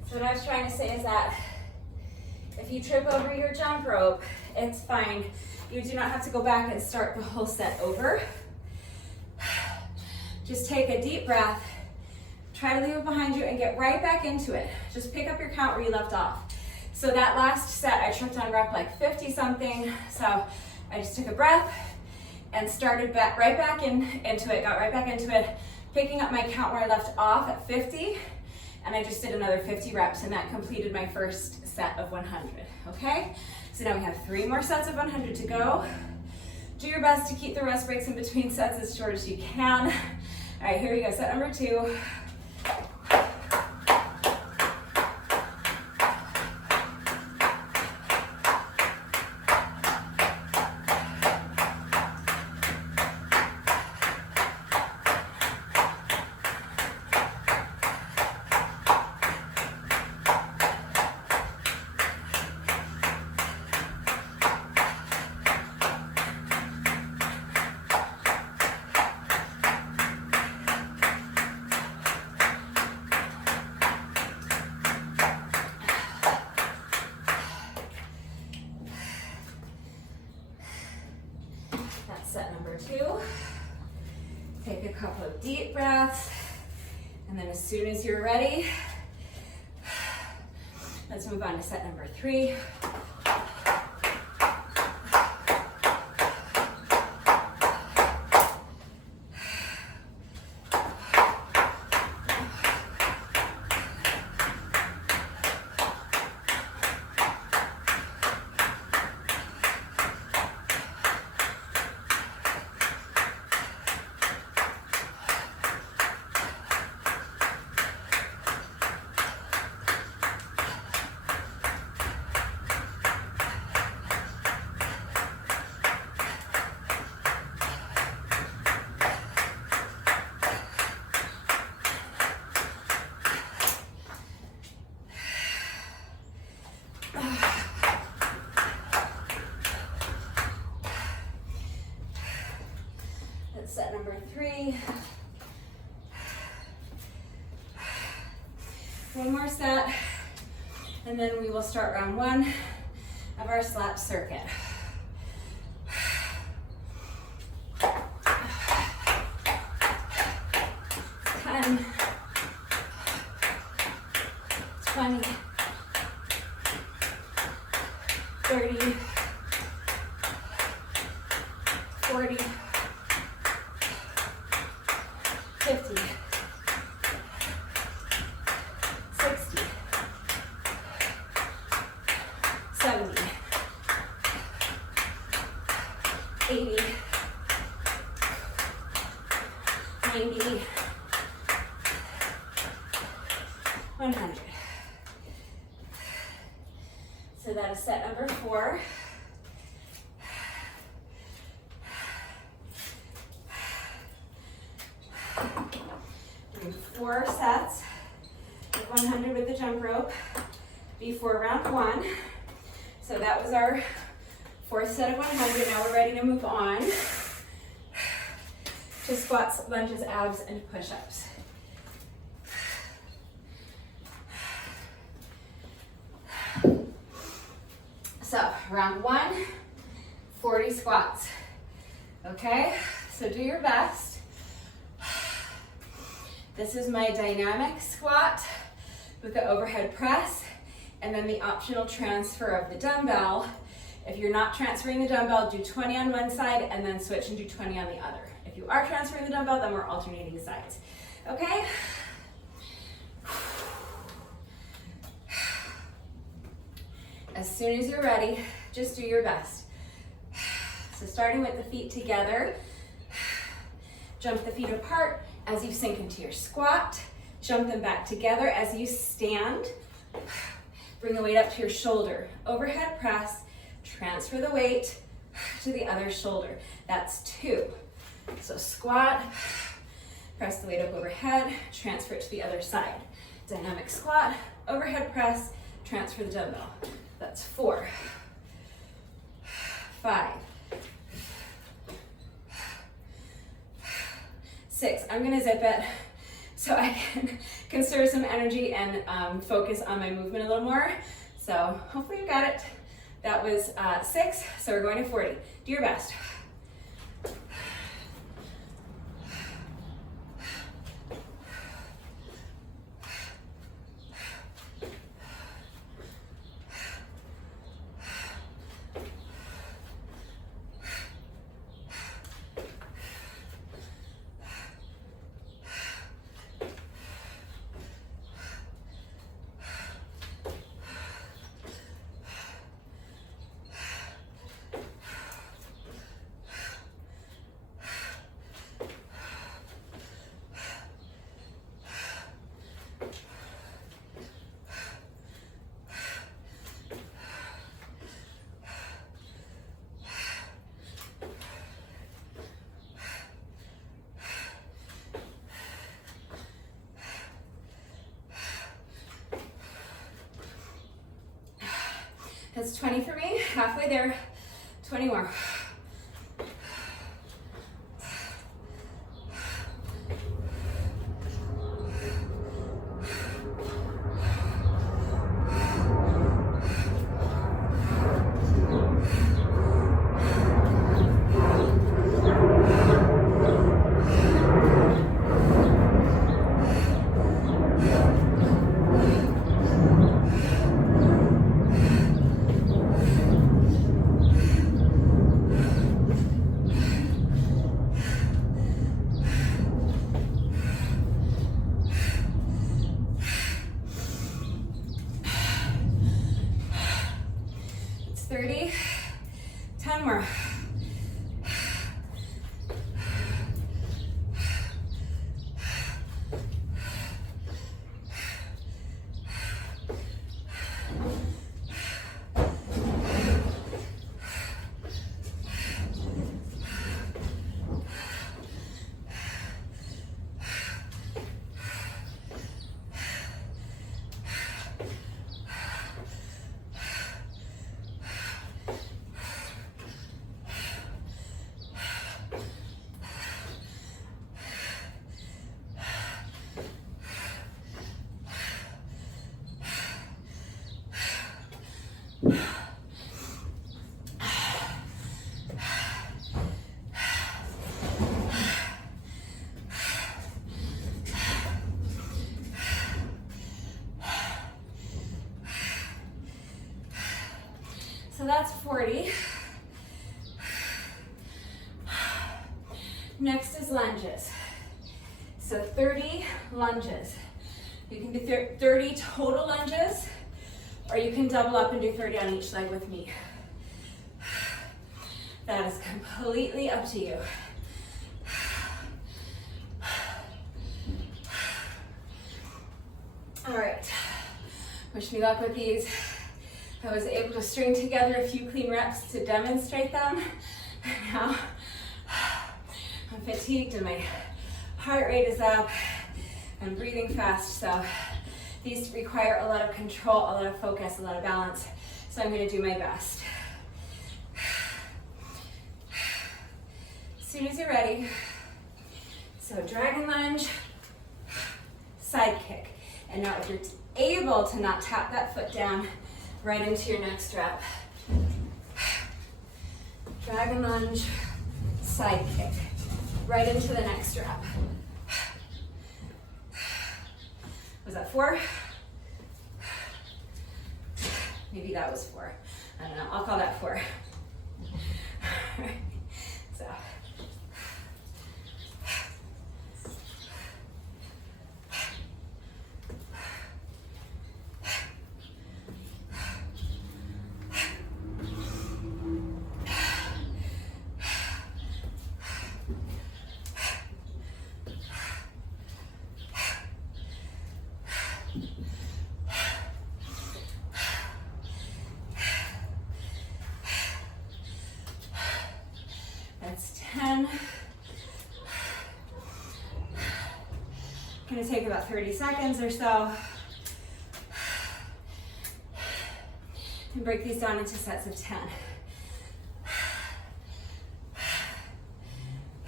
What I was trying to say is that if you trip over your jump rope, it's fine. You do not have to go back and start the whole set over. Just take a deep breath, try to leave it behind you and get right back into it. Just pick up your count where you left off. So that last set, I tripped on rep like 50 something. So I just took a breath and started right back into it, got right back into it, picking up my count where I left off at 50. and I just did another 50 reps, and that completed my first set of 100, okay? So now we have 3 more sets of 100 to go. Do your best to keep the rest breaks in between sets as short as you can. All right, here we go, set number 2. Set number 2. Take a couple of deep breaths, and then as soon as you're ready, let's move on to set number 3. Set number 3. One more set, and then we will start round 1 of our slap circuit. 10, 20, 30, 40, 50, 60, 70, 80, 90, 100. So that is set number 4. Doing 4 sets of 100 with the jump rope before round 1. So that was our 4th set of 100. Now we're ready to move on to squats, lunges, abs, and push-ups. So round 1, 40 squats. Okay, so do your best. This is my dynamic squat with the overhead press, and then the optional transfer of the dumbbell. If you're not transferring the dumbbell, do 20 on one side and then switch and do 20 on the other. If you are transferring the dumbbell, then we're alternating sides. Okay? As soon as you're ready, just do your best. So starting with the feet together, jump the feet apart as you sink into your squat. Jump them back together as you stand. Bring the weight up to your shoulder. Overhead press, transfer the weight to the other shoulder. That's 2. So squat, press the weight up overhead, transfer it to the other side. Dynamic squat, overhead press, transfer the dumbbell. That's 4, 5, 6. I'm gonna zip it so I can conserve some energy and focus on my movement a little more. So hopefully you got it. That was 6, so we're going to 40. Do your best. That's 20 for me, halfway there, 20 more. It's 30, 10 more. So that's 40. Next is lunges. So 30 lunges. You can do 30 total lunges, or you can double up and do 30 on each leg with me. That is completely up to you. All right, wish me luck with these. I was able to string together a few clean reps to demonstrate them. Now I'm fatigued and my heart rate is up. I'm breathing fast, so these require a lot of control, a lot of focus, a lot of balance. So I'm going to do my best. As soon as you're ready, so dragon lunge, side kick. And now if you're able to not tap that foot down, right into your next rep. Dragon lunge, side kick, right into the next rep. Was that 4? Maybe that was 4. I don't know, I'll call that 4. So. That's 10. Gonna take about 30 seconds or so. And break these down into sets of 10.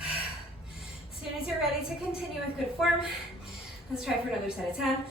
As soon as you're ready to continue with good form, let's try for another set of 10.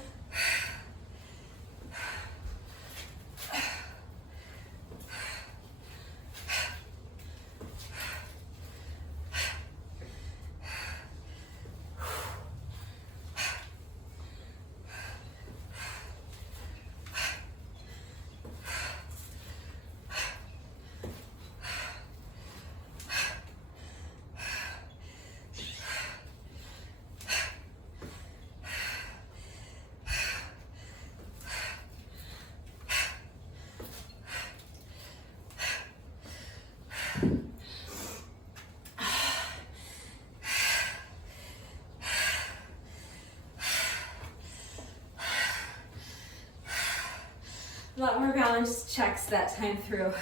A lot more balance checks that time through.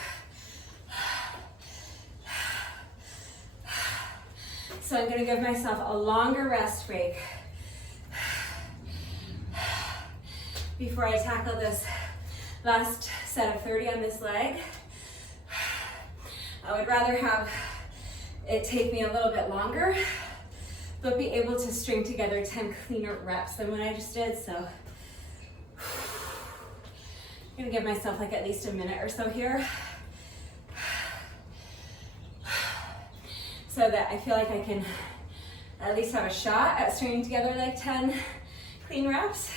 So I'm going to give myself a longer rest break before I tackle this Last set of 30 on this leg. I would rather have it take me a little bit longer, but be able to string together 10 cleaner reps than what I just did. So I'm gonna give myself like at least a minute or so here, so that I feel like I can at least have a shot at stringing together like 10 clean reps.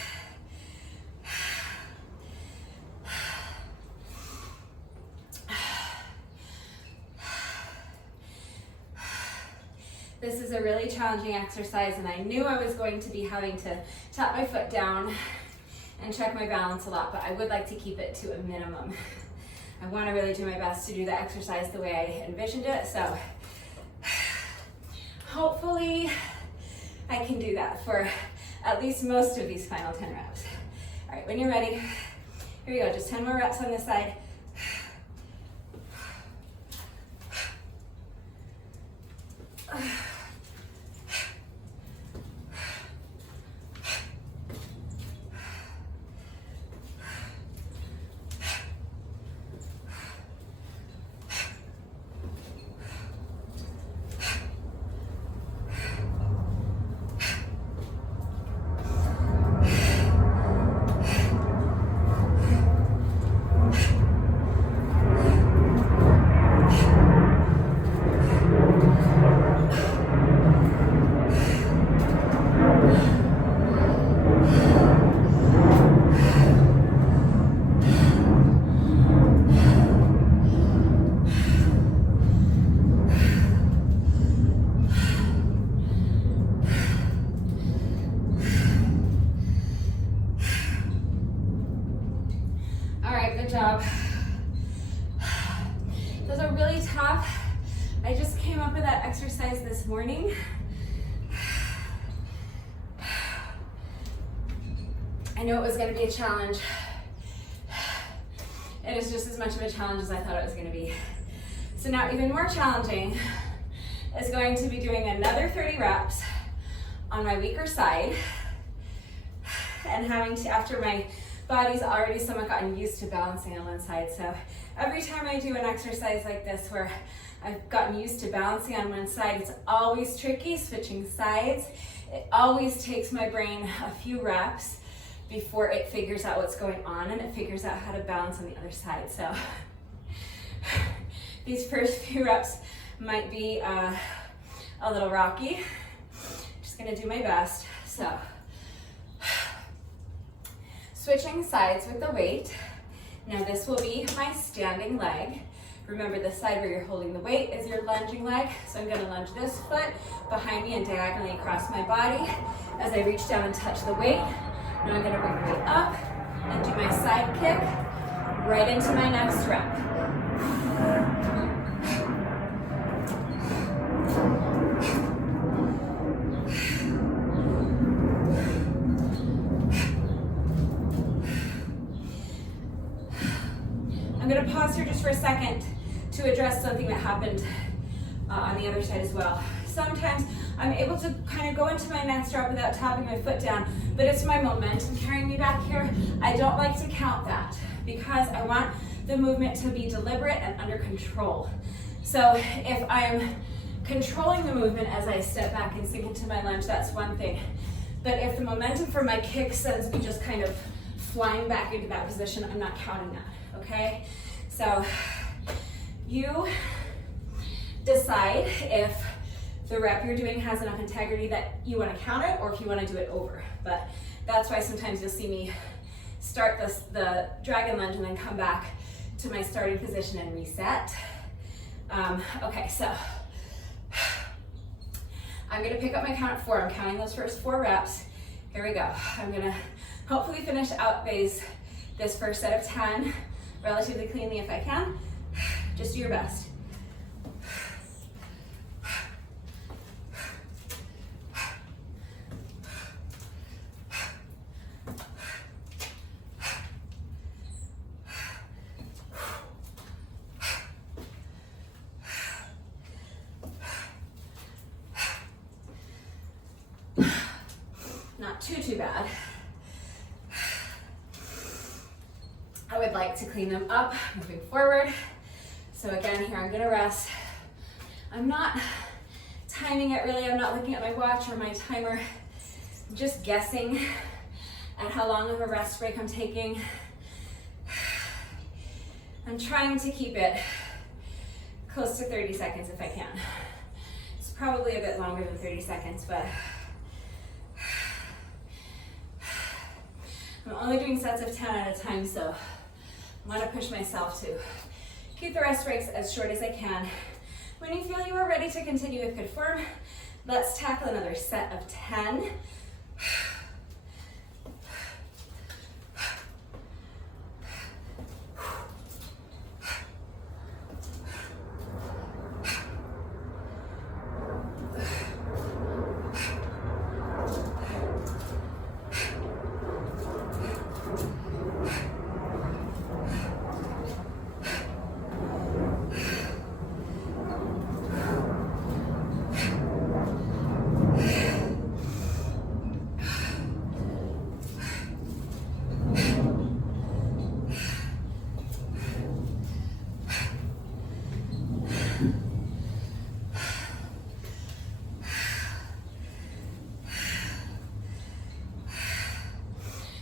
This is a really challenging exercise, and I knew I was going to be having to tap my foot down and check my balance a lot, but I would like to keep it to a minimum. I want to really do my best to do the exercise the way I envisioned it, so hopefully I can do that for at least most of these final 10 reps. All right, when you're ready, here we go, just 10 more reps on this side. Good job. Those are really tough. I just came up with that exercise this morning. I knew it was going to be a challenge. It is just as much of a challenge as I thought it was going to be. So now even more challenging is going to be doing another 30 reps on my weaker side and having to, after my body's already somewhat gotten used to balancing on one side. So every time I do an exercise like this where I've gotten used to balancing on one side, it's always tricky switching sides. It always takes my brain a few reps before it figures out what's going on and it figures out how to balance on the other side. So these first few reps might be a little rocky. Just gonna do my best. So switching sides with the weight. Now this will be my standing leg. Remember, the side where you're holding the weight is your lunging leg. So I'm gonna lunge this foot behind me and diagonally across my body as I reach down and touch the weight. Now I'm gonna bring the weight up and do my side kick right into my next rep. I'm gonna pause here just for a second to address something that happened on the other side as well. Sometimes I'm able to kind of go into my next drop without tapping my foot down, but it's my momentum carrying me back here. I don't like to count that because I want the movement to be deliberate and under control. So if I'm controlling the movement as I step back and sink into my lunge, that's one thing. But if the momentum for my kick sends me just kind of flying back into that position, I'm not counting that, okay? So you decide if the rep you're doing has enough integrity that you want to count it or if you want to do it over. But that's why sometimes you'll see me start the dragon lunge and then come back to my starting position and reset. Okay, so I'm going to pick up my count at 4. I'm counting those first 4 reps. Here we go. I'm going to hopefully finish out this first set of 10 relatively cleanly if I can. Just do your best. Not too bad. I would like to clean them up moving forward. So again, here I'm gonna rest. I'm not timing it really. I'm not looking at my watch or my timer. I'm just guessing at how long of a rest break I'm taking. I'm trying to keep it close to 30 seconds if I can. It's probably a bit longer than 30 seconds, but I'm only doing sets of 10 at a time, so I want to push myself to keep the rest breaks as short as I can. When you feel you are ready to continue with good form, let's tackle another set of 10.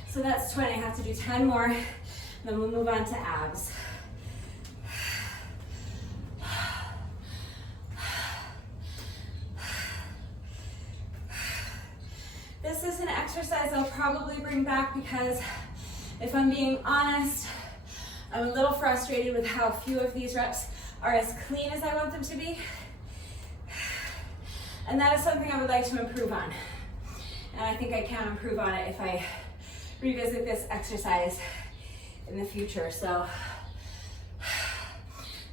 So that's 20, I have to do 10 more, then we'll move on to abs. This is an exercise I'll probably bring back because if I'm being honest, I'm a little frustrated with how few of these reps are as clean as I want them to be. And that is something I would like to improve on. And I think I can improve on it if I revisit this exercise in the future. So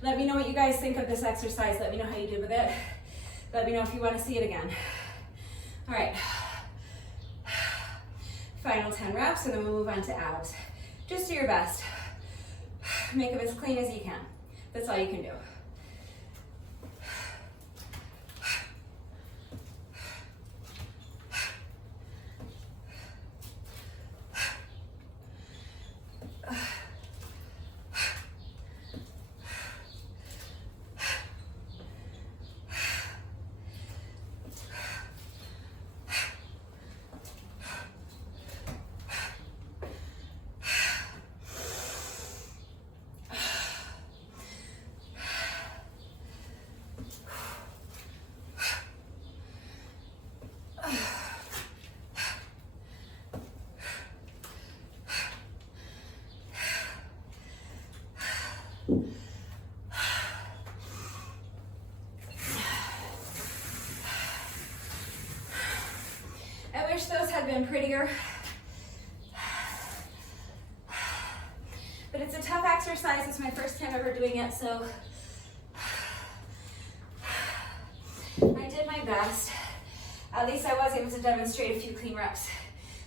let me know what you guys think of this exercise. Let me know how you did with it. Let me know if you want to see it again. All right, final 10 reps and then we'll move on to abs. Just do your best. Make them as clean as you can. That's all you can do. I wish those had been prettier, but it's a tough exercise. It's my first time ever doing it, so I did my best. At least I was able to demonstrate a few clean reps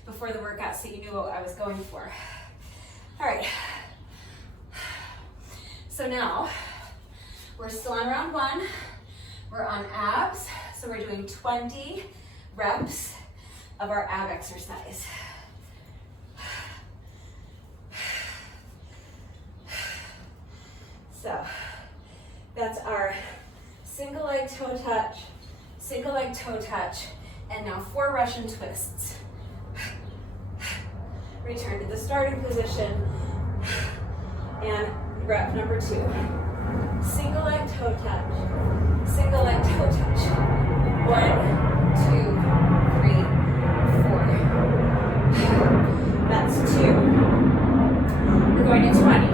before the workout so you knew what I was going for. All right, so now we're still on round one. We're on abs, so we're doing 20 reps of our ab exercise. So that's our single leg toe touch, and now 4 Russian twists. Return to the starting position, and rep number 2. Single leg toe touch, 1, 2, 3, 4. That's 2. We're going to 20.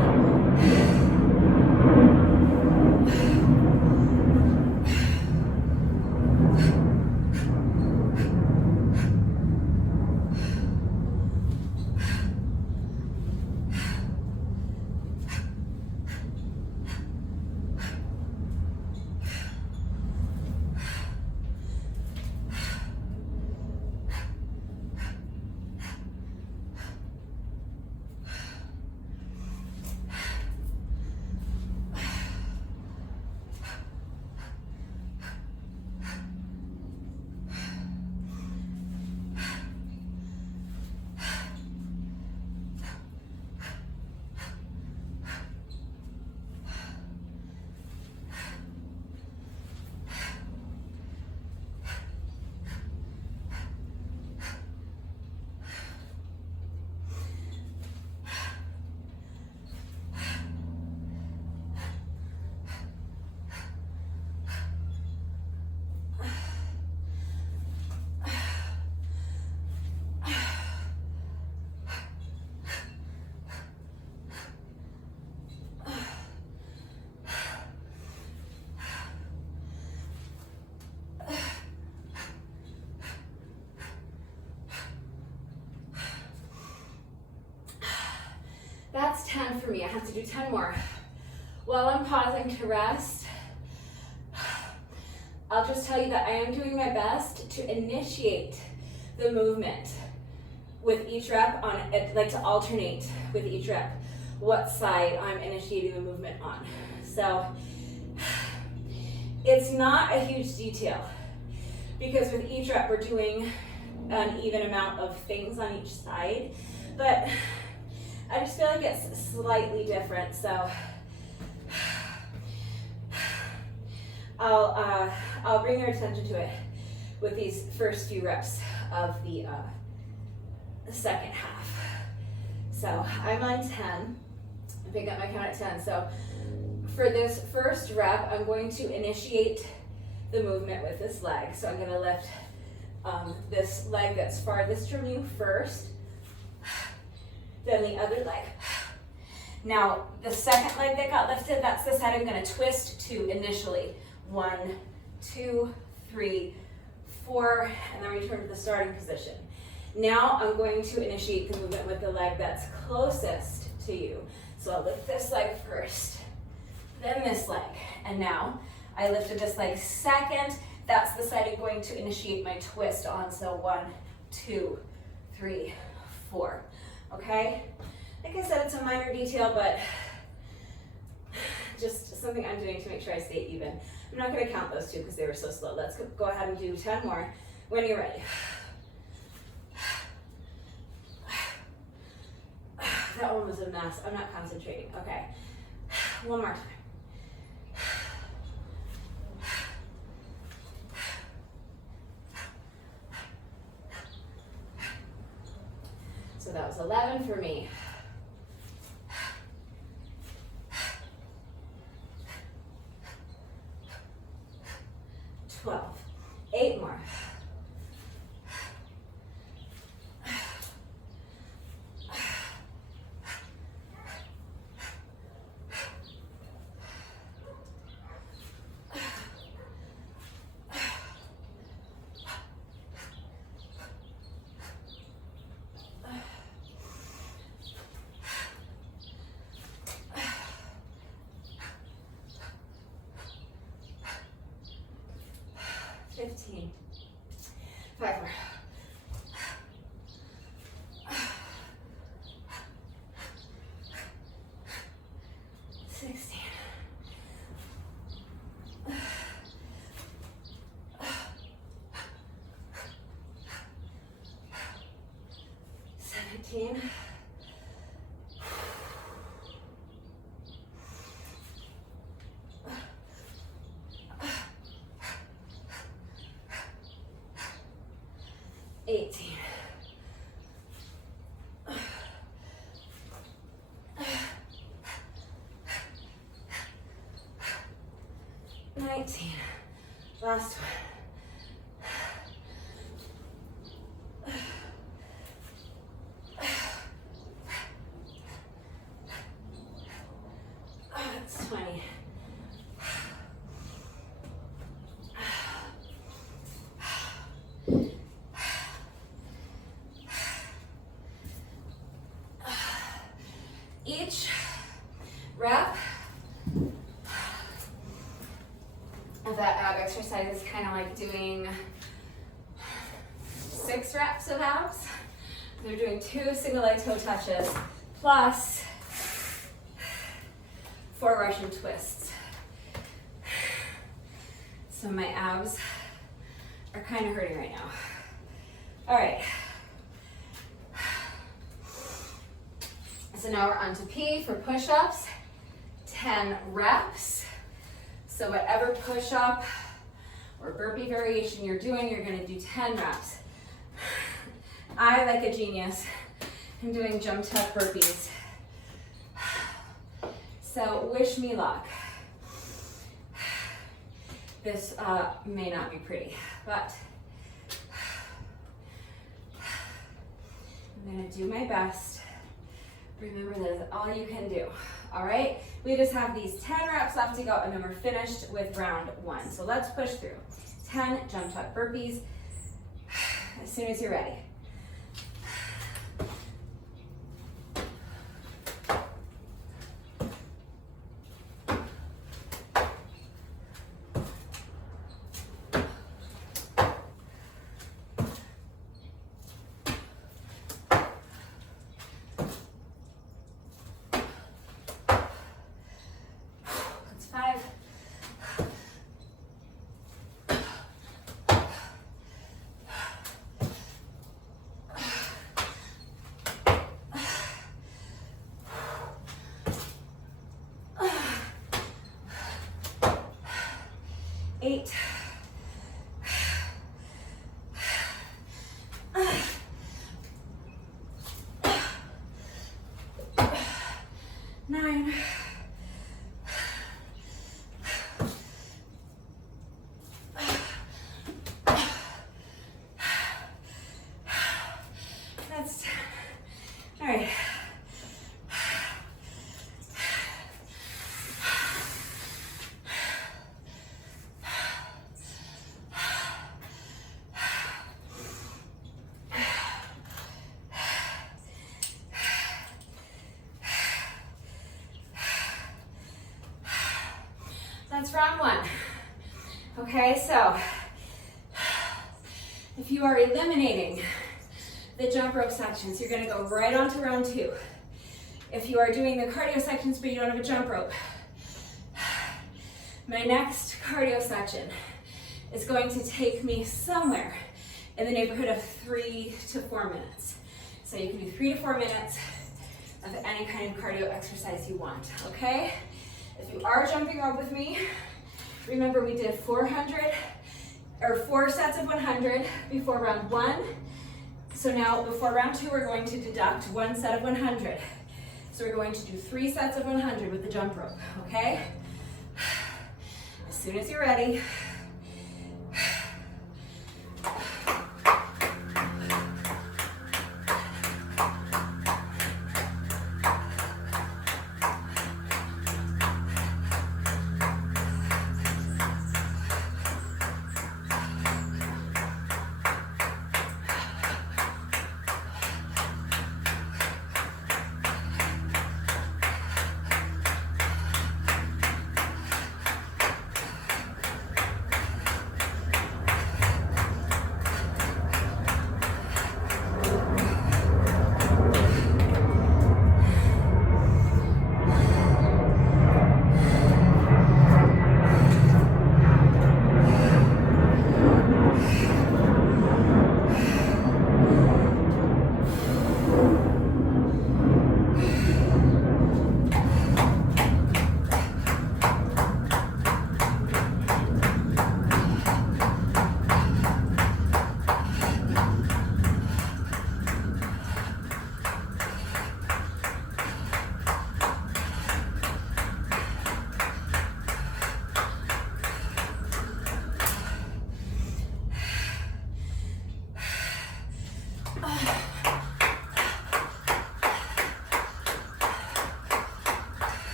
that's 10 for me. I have to do 10 more. While I'm pausing to rest, I'll just tell you that I am doing my best to initiate the movement with each rep on it, like to alternate with each rep what side I'm initiating the movement on. So it's not a huge detail because with each rep we're doing an even amount of things on each side, but I just feel like it's slightly different. So I'll bring your attention to it with these first few reps of the second half. So I'm on 10. I pick up my count at 10. So for this first rep, I'm going to initiate the movement with this leg. So I'm going to lift this leg that's farthest from you first, then the other leg. Now, the second leg that got lifted, that's the side I'm going to twist to initially. 1, 2, 3, 4, and then return to the starting position. Now I'm going to initiate the movement with the leg that's closest to you. So I'll lift this leg first, then this leg. And now I lifted this leg second. That's the side I'm going to initiate my twist on. So 1, 2, 3, 4. Okay? Like I said, it's a minor detail, but just something I'm doing to make sure I stay even. I'm not going to count those two because they were so slow. Let's go ahead and do 10 more when you're ready. That one was a mess. I'm not concentrating. Okay. One more time. So that was 11 for me. 12. 8 more. 15. 5 more. 16. 17. 18. 19. Last one. That's 20. Each rep of that ab exercise is kind of like doing 6 reps of abs. They're doing 2 single leg toe touches plus 4 Russian twists. So my abs are kind of hurting right now. All right. So now we're on to P for push-ups, 10 reps. So whatever push-up or burpee variation you're doing, you're gonna do 10 reps. I, like a genius, am doing jump tuck burpees. So wish me luck. This may not be pretty, but I'm gonna do my best. Remember, that is all you can do. All right, we just have these 10 reps left to go, and then we're finished with round 1. So let's push through. 10 jump tuck burpees as soon as you're ready. 8, 9, 10. All right. That's round 1. Okay, so if you are eliminating the jump rope sections, you're going to go right on to round 2. If you are doing the cardio sections but you don't have a jump rope, my next cardio section is going to take me somewhere in the neighborhood of 3 to 4 minutes. So you can do 3 to 4 minutes of any kind of cardio exercise you want, okay? If you are jumping rope with me, remember we did 4 sets of 100 before round 1. So now before round 2, we're going to deduct 1 set of 100. So we're going to do 3 sets of 100 with the jump rope, okay? As soon as you're ready.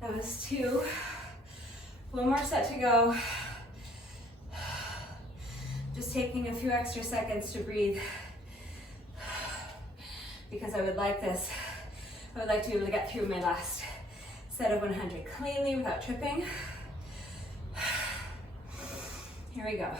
That was 2. 1 more set to go. Just taking a few extra seconds to breathe because I would like to be able to get through my last set of 100 cleanly without tripping. Here we go.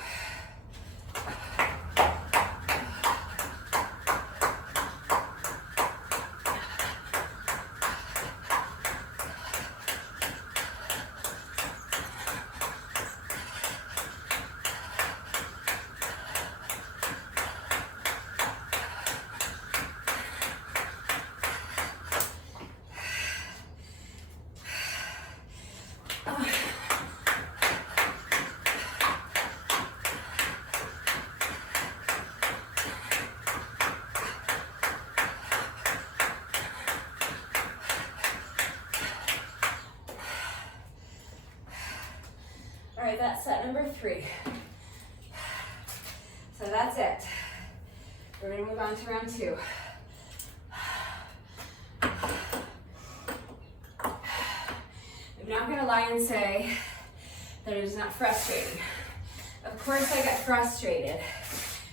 All right, that's set number 3. So that's it. We're gonna move on to round 2. I'm not gonna lie and say that it is not frustrating. Of course I get frustrated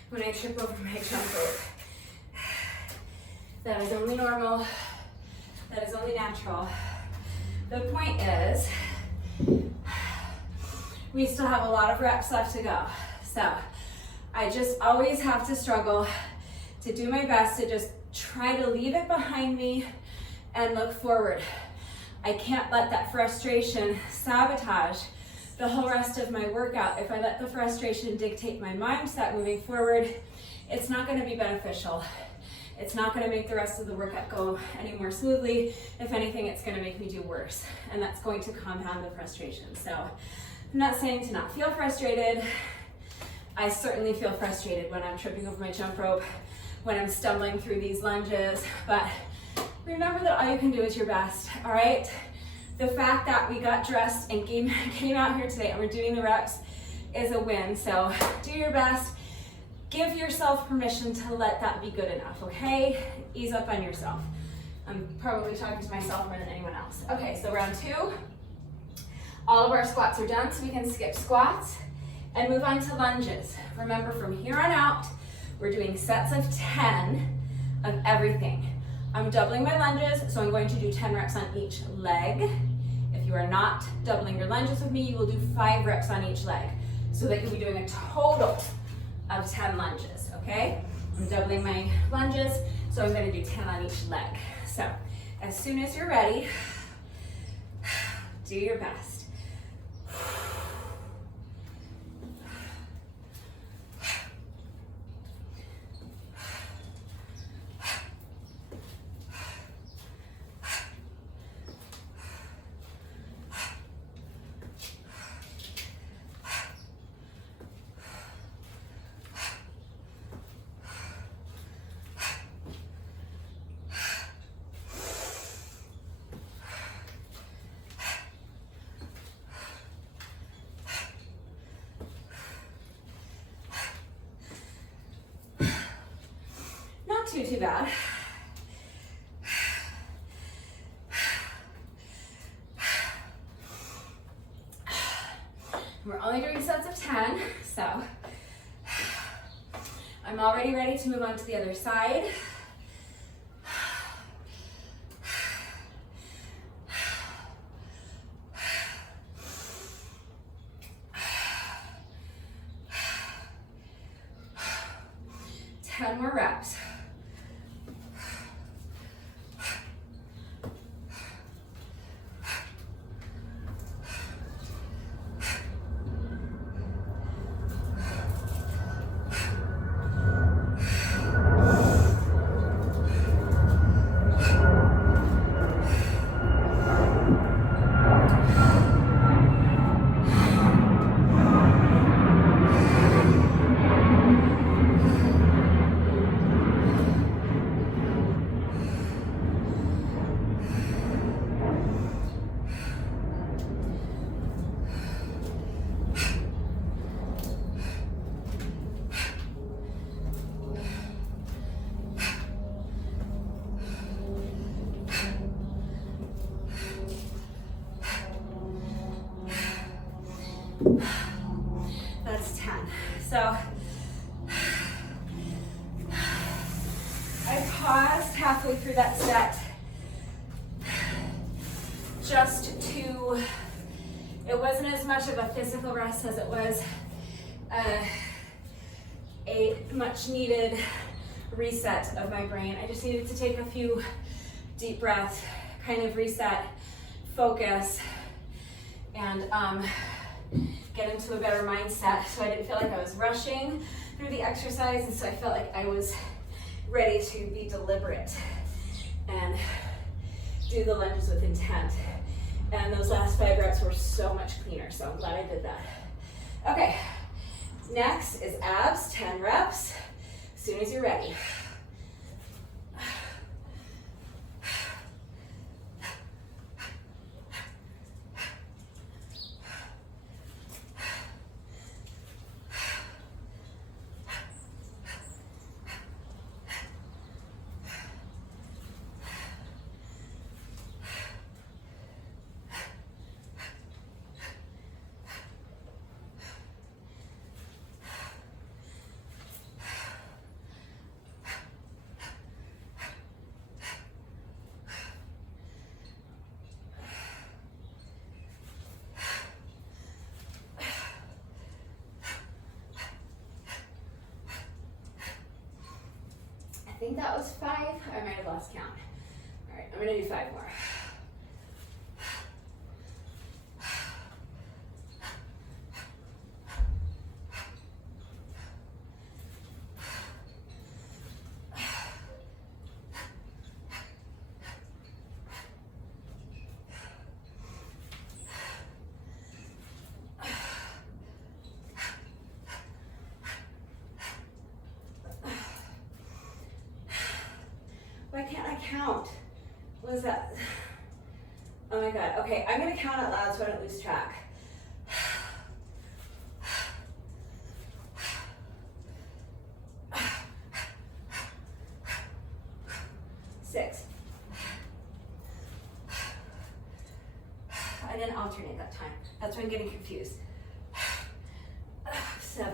when I trip over my jump rope. That is only normal. That is only natural. The point is, we still have a lot of reps left to go. So I just always have to struggle to do my best to just try to leave it behind me and look forward. I can't let that frustration sabotage the whole rest of my workout. If I let the frustration dictate my mindset moving forward, it's not going to be beneficial. It's not going to make the rest of the workout go any more smoothly. If anything, it's going to make me do worse, and that's going to compound the frustration. So I'm not saying to not feel frustrated. I certainly feel frustrated when I'm tripping over my jump rope, when I'm stumbling through these lunges, but remember that all you can do is your best, all right? The fact that we got dressed and came out here today and we're doing the reps is a win. So do your best. Give yourself permission to let that be good enough, okay? Ease up on yourself. I'm probably talking to myself more than anyone else. Okay, so round 2. All of our squats are done, so we can skip squats and move on to lunges. Remember, from here on out, we're doing sets of 10 of everything. I'm doubling my lunges, so I'm going to do 10 reps on each leg. If you are not doubling your lunges with me, you will do 5 reps on each leg, so that you'll be doing a total of 10 lunges, okay? I'm doubling my lunges, so I'm gonna do 10 on each leg. So, as soon as you're ready, do your best. Too bad. We're only doing sets of 10, so I'm already ready to move on to the other side. More reps. That's 10. So I paused halfway through that set just to, it wasn't as much of a physical rest as it was a much needed reset of my brain. I just needed to take a few deep breaths, kind of reset, focus, and get into a better mindset, so I didn't feel like I was rushing through the exercise, and so I felt like I was ready to be deliberate and do the lunges with intent. And those last 5 reps were so much cleaner, so I'm glad I did that. Okay, next is abs, 10 reps, as soon as you're ready. think that was 5. I might have lost count. All right, I'm gonna do 5 more. Why can't I count? What is that? Oh my God. Okay, I'm gonna count out loud so I don't lose track. 6. I didn't alternate that time. That's why I'm getting confused. 7.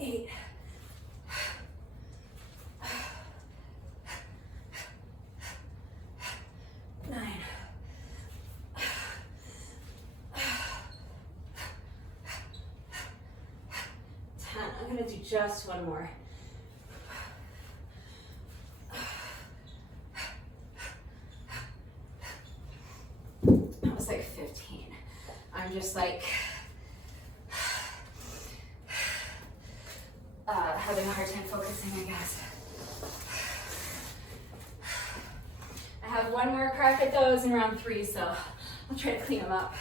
8. 9. 10. I'm gonna do just one more. That was like 15. I'm just like having a hard time focusing, I guess. I have one more crack at those in round 3, so I'll try to clean them up.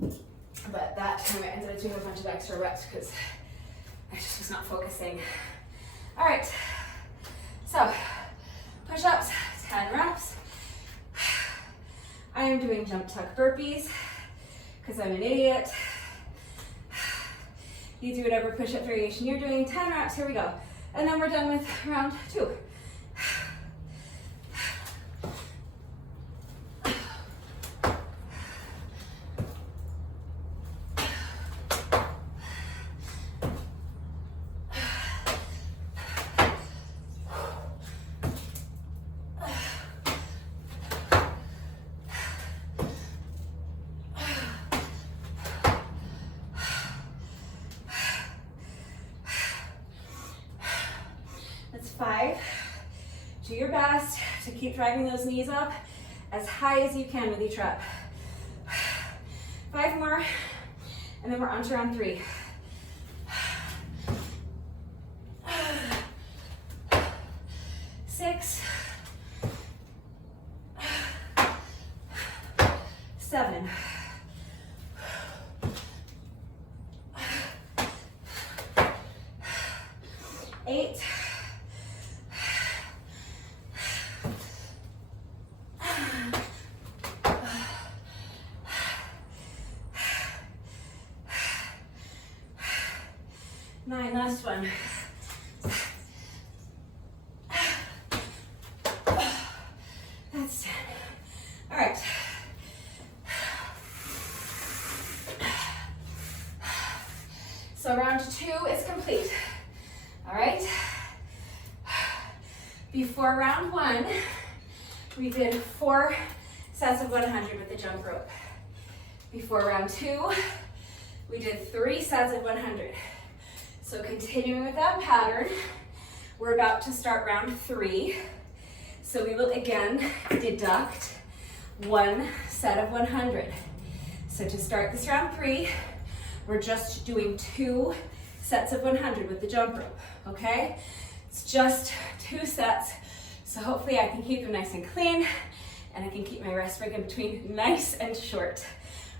But that time I ended up doing a bunch of extra reps because I just was not focusing. All right, so push-ups, 10 reps. I am doing jump tuck burpees because I'm an idiot. You do whatever push-up variation you're doing, 10 reps, here we go. And then we're done with round 2. That's 5. Do your best to keep driving those knees up as high as you can with each rep. 5 more, and then we're on to round 3. 6, 7, 8, 9, last one. That's 10. All right. So round 2 is complete. All right. Before round 1, we did 4 sets of 100 with the jump rope. Before round 2, we did 3 sets of 100. So continuing with that pattern, we're about to start round 3. So we will again deduct 1 set of 100. So to start this round 3, we're just doing 2 sets of 100 with the jump rope, okay? It's just 2 sets, so hopefully I can keep them nice and clean, and I can keep my rest break in between nice and short.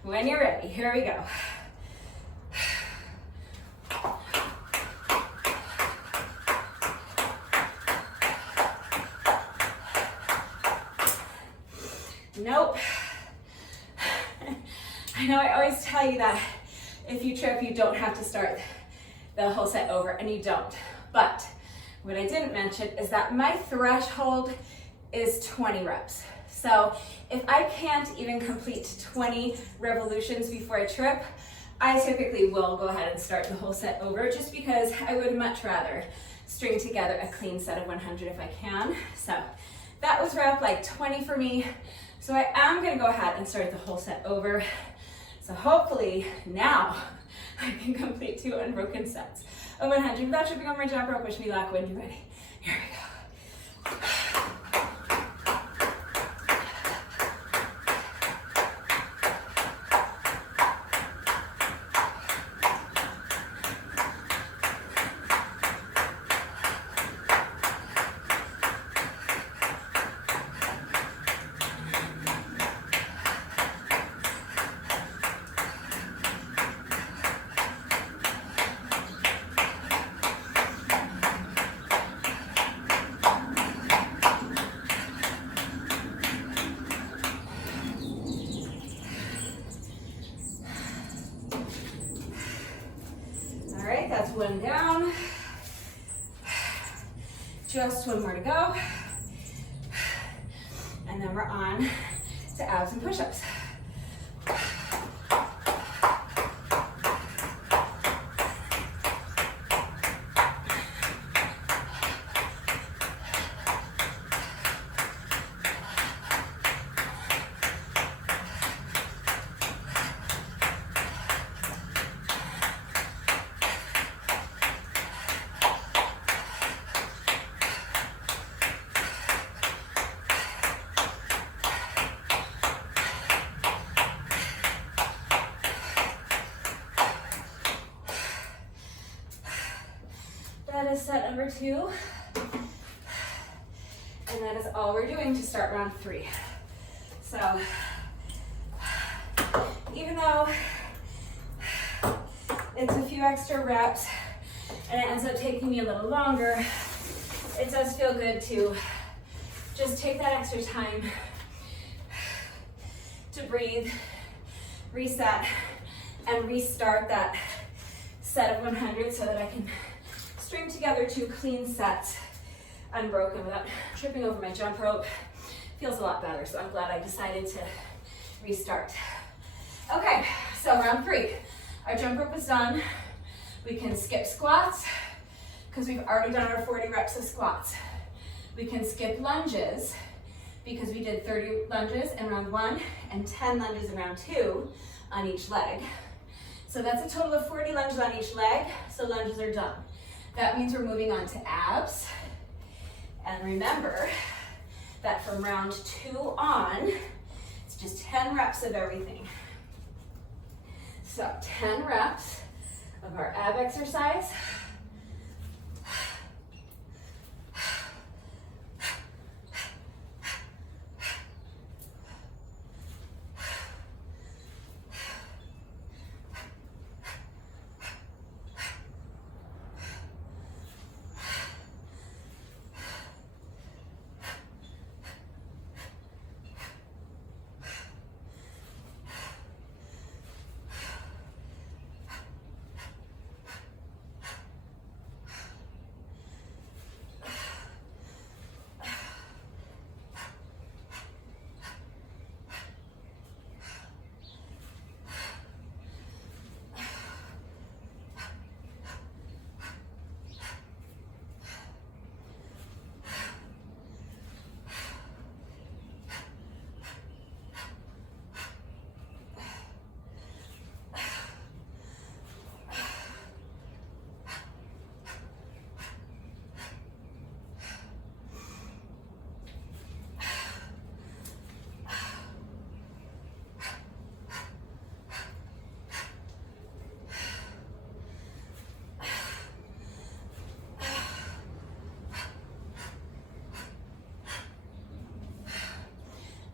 When you're ready, here we go. Nope. I know I always tell you that if you trip, you don't have to start the whole set over, and you don't. But what I didn't mention is that my threshold is 20 reps. So if I can't even complete 20 revolutions before I trip, I typically will go ahead and start the whole set over, just because I would much rather string together a clean set of 100 if I can. So that was rep like 20 for me. So I am gonna go ahead and start the whole set over. So hopefully now I can complete 2 unbroken sets of 100 without tripping over my jump rope. Wish me luck when you're ready. Here we go. All right, that's one down. Just one more to go. And then we're on to abs and push-ups. That is set number 2. And that is all we're doing to start round 3. So, even though it's a few extra reps and it ends up taking me a little longer, it does feel good to just take that extra time to breathe, reset, and restart that set of 100 so that I can string together 2 clean sets, unbroken, without tripping over my jump rope. Feels a lot better, so I'm glad I decided to restart. Okay, so round 3. Our jump rope is done. We can skip squats, because we've already done our 40 reps of squats. We can skip lunges, because we did 30 lunges in round 1 and 10 lunges in round 2 on each leg. So that's a total of 40 lunges on each leg, so lunges are done. That means we're moving on to abs. And remember that from round 2 on, it's just 10 reps of everything. So 10 reps of our ab exercise.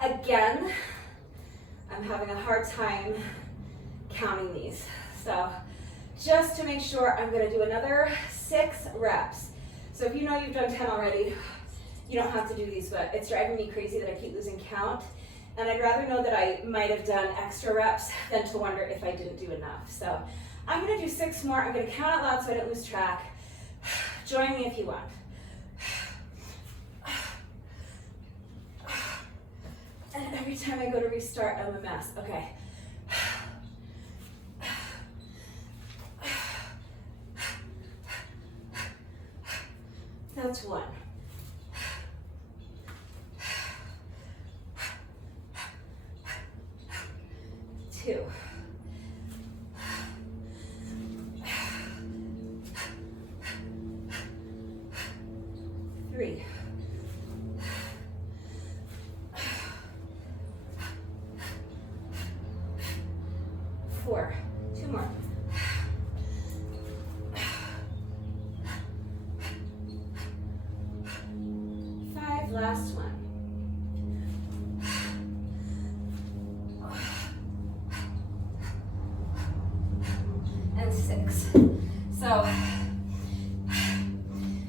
Again, I'm having a hard time counting these. So just to make sure, I'm gonna do another 6 reps. So if you know you've done 10 already, you don't have to do these, but it's driving me crazy that I keep losing count. And I'd rather know that I might have done extra reps than to wonder if I didn't do enough. So I'm gonna do 6 more. I'm gonna count out loud so I don't lose track. Join me if you want. And every time I go to restart, I'm a mess. Okay. That's 1. 2. 4, 2 more. 5, last one. And 6. So,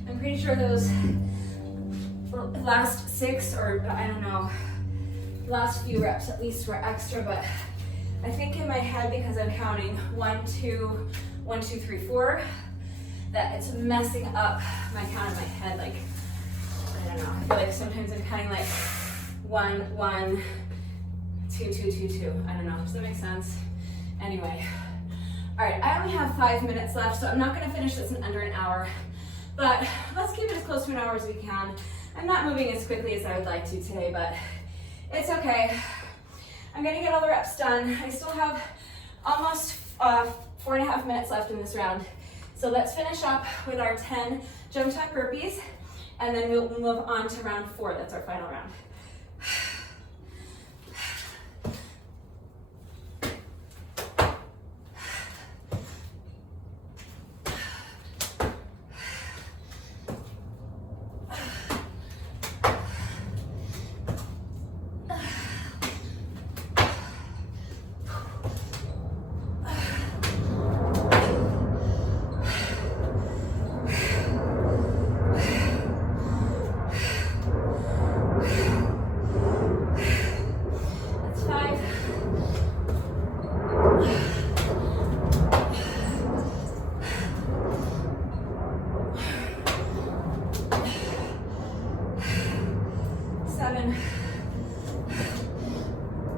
I'm pretty sure those last 6, or I don't know, last few reps at least were extra, but I think in my head, because I'm counting 1, 2, 1, 2, 3, 4, that it's messing up my count in my head. Like, I don't know, I feel like sometimes I'm counting like 1, 1, 2, 2, 2, 2. I don't know, does that make sense? Anyway, all right, I only have 5 minutes left, so I'm not gonna finish this in under an hour, but let's keep it as close to an hour as we can. I'm not moving as quickly as I would like to today, but it's okay. I'm gonna get all the reps done. I still have almost 4.5 minutes left in this round. So let's finish up with our 10 jump tuck burpees, and then we'll move on to round 4. That's our final round.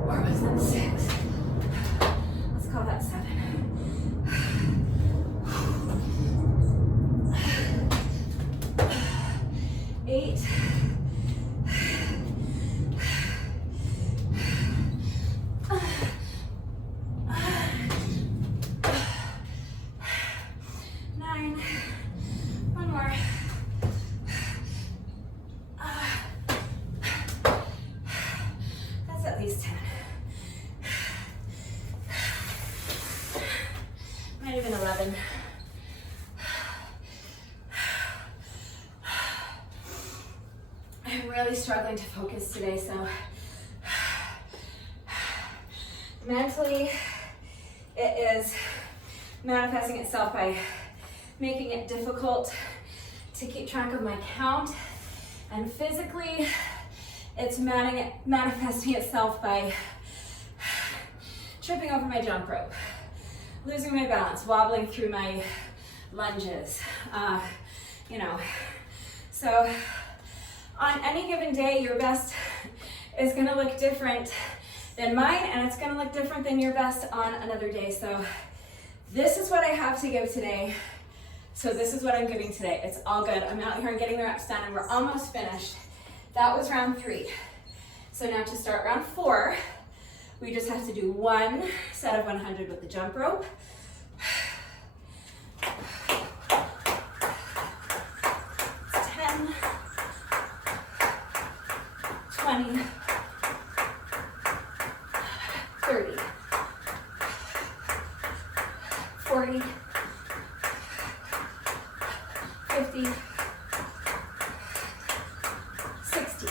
Or was that 6? Let's call that 7. 8. 9. One more. That's at least 10. Might even 11. I'm really struggling to focus today, so mentally it is manifesting itself by making it difficult to keep track of my count, and physically it's manifesting itself by tripping over my jump rope, losing my balance, wobbling through my lunges, so on any given day, your best is gonna look different than mine, and it's gonna look different than your best on another day. So this is what I have to give today. So this is what I'm giving today. It's all good. I'm out here and getting the reps done, and we're almost finished. That was round 3. So now to start round 4, we just have to do 1 set of 100 with the jump rope. 10, 20, 30, 40, 50, 60,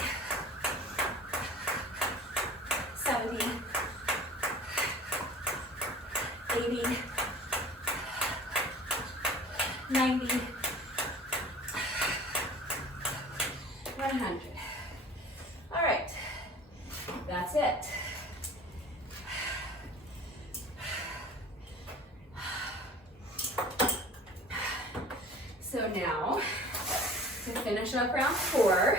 70, 80, 90, 100. All right, that's it. So now, to finish up round 4,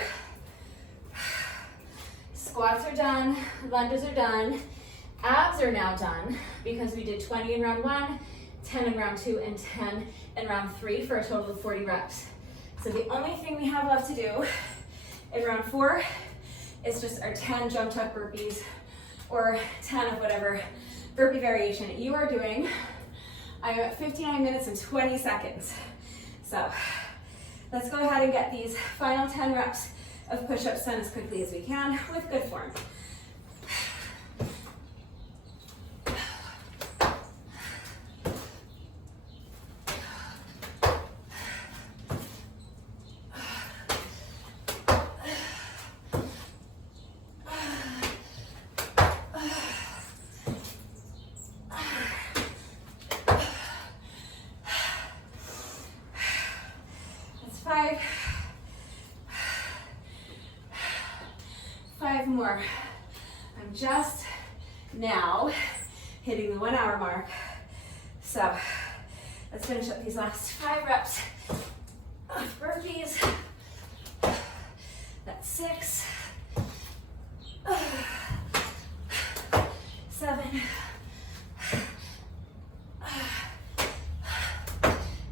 squats are done, lunges are done, abs are now done because we did 20 in round 1, 10 in round 2, and 10 in round 3 for a total of 40 reps. So the only thing we have left to do in round 4 is just our 10 jump tuck burpees, or 10 of whatever burpee variation you are doing. I'm at 59 minutes and 20 seconds. So let's go ahead and get these final 10 reps of push-ups done as quickly as we can with good form. more. I'm just now hitting the 1 hour mark. So let's finish up these last 5 reps of burpees. That's 6, 7,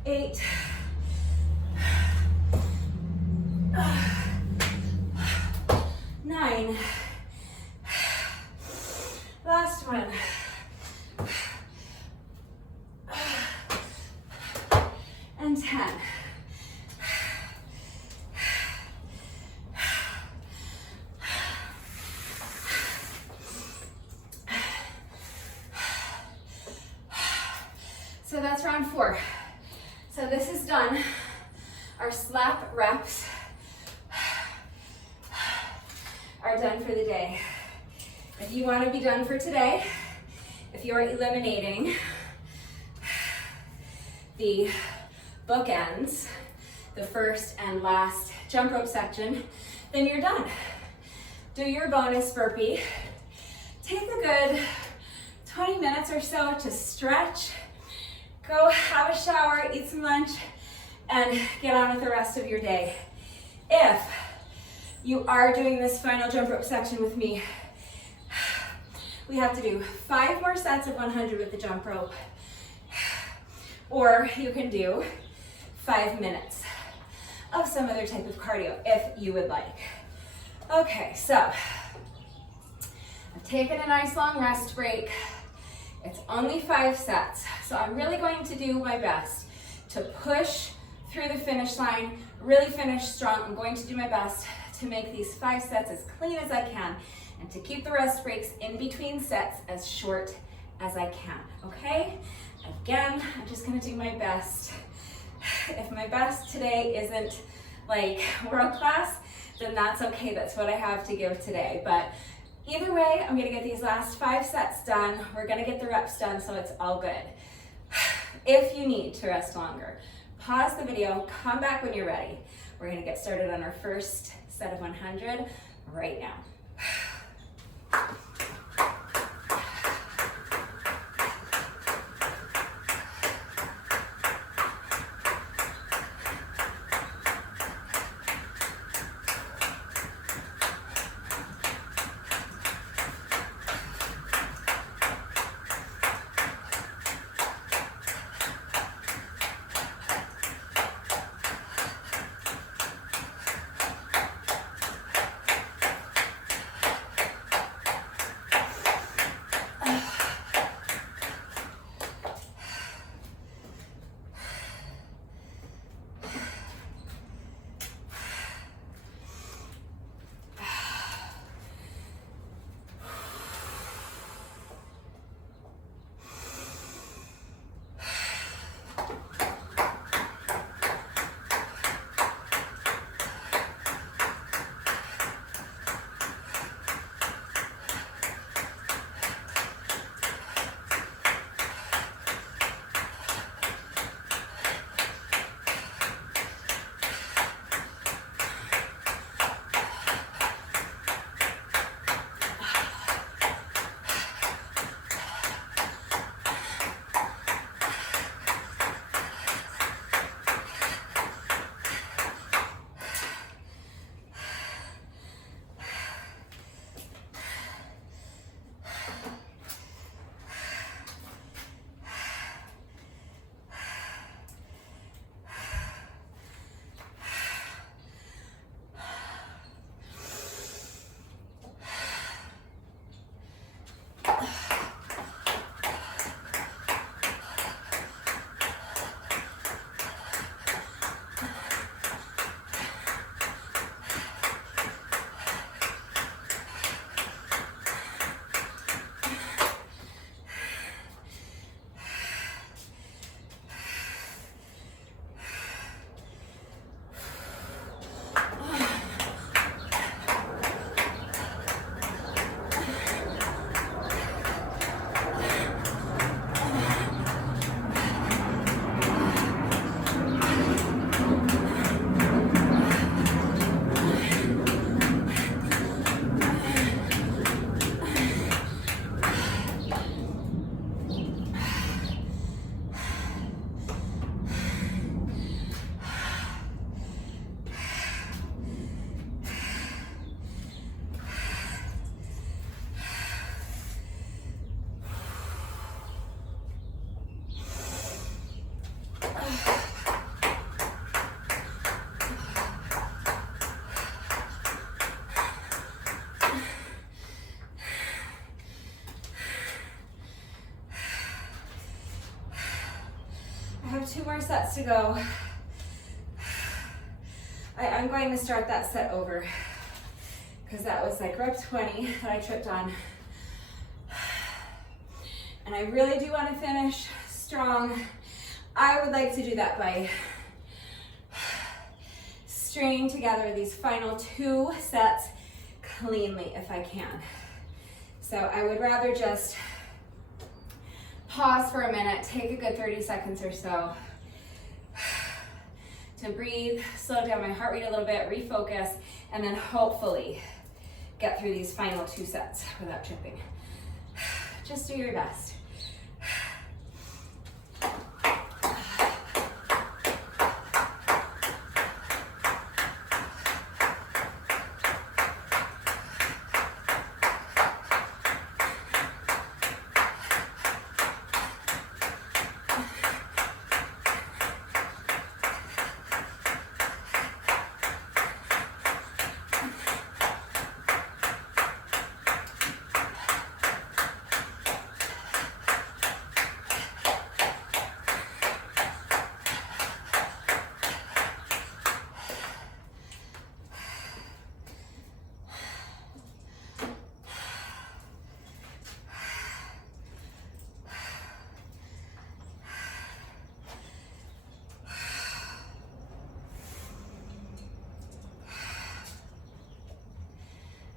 8, 9, last one, and 10. So that's round 4. So this is done. Our slap reps are done for the day. If you want to be done for today, if you're eliminating the bookends, the first and last jump rope section, then you're done. Do your bonus burpee. Take a good 20 minutes or so to stretch. Go have a shower, eat some lunch, and get on with the rest of your day. If you are doing this final jump rope section with me, we have to do 5 more sets of 100 with the jump rope, or you can do 5 minutes of some other type of cardio if you would like. Okay, so I've taken a nice long rest break. It's only 5 sets, so I'm really going to do my best to push through the finish line, really finish strong. I'm going to do my best to make these 5 sets as clean as I can and to keep the rest breaks in between sets as short as I can, okay? Again, I'm just gonna do my best. If my best today isn't like world class, then that's okay. That's what I have to give today. But either way, I'm gonna get these last 5 sets done. We're gonna get the reps done, so it's all good. If you need to rest longer, pause the video, come back when you're ready. We're gonna get started on our first set of 100 right now. have 2 more sets to go. I'm going to start that set over because that was like rep 20 that I tripped on. And I really do want to finish strong. I would like to do that by stringing together these final 2 sets cleanly if I can. So I would rather just pause for a minute, take a good 30 seconds or so to breathe, slow down my heart rate a little bit, refocus, and then hopefully get through these final 2 sets without tripping. Just do your best.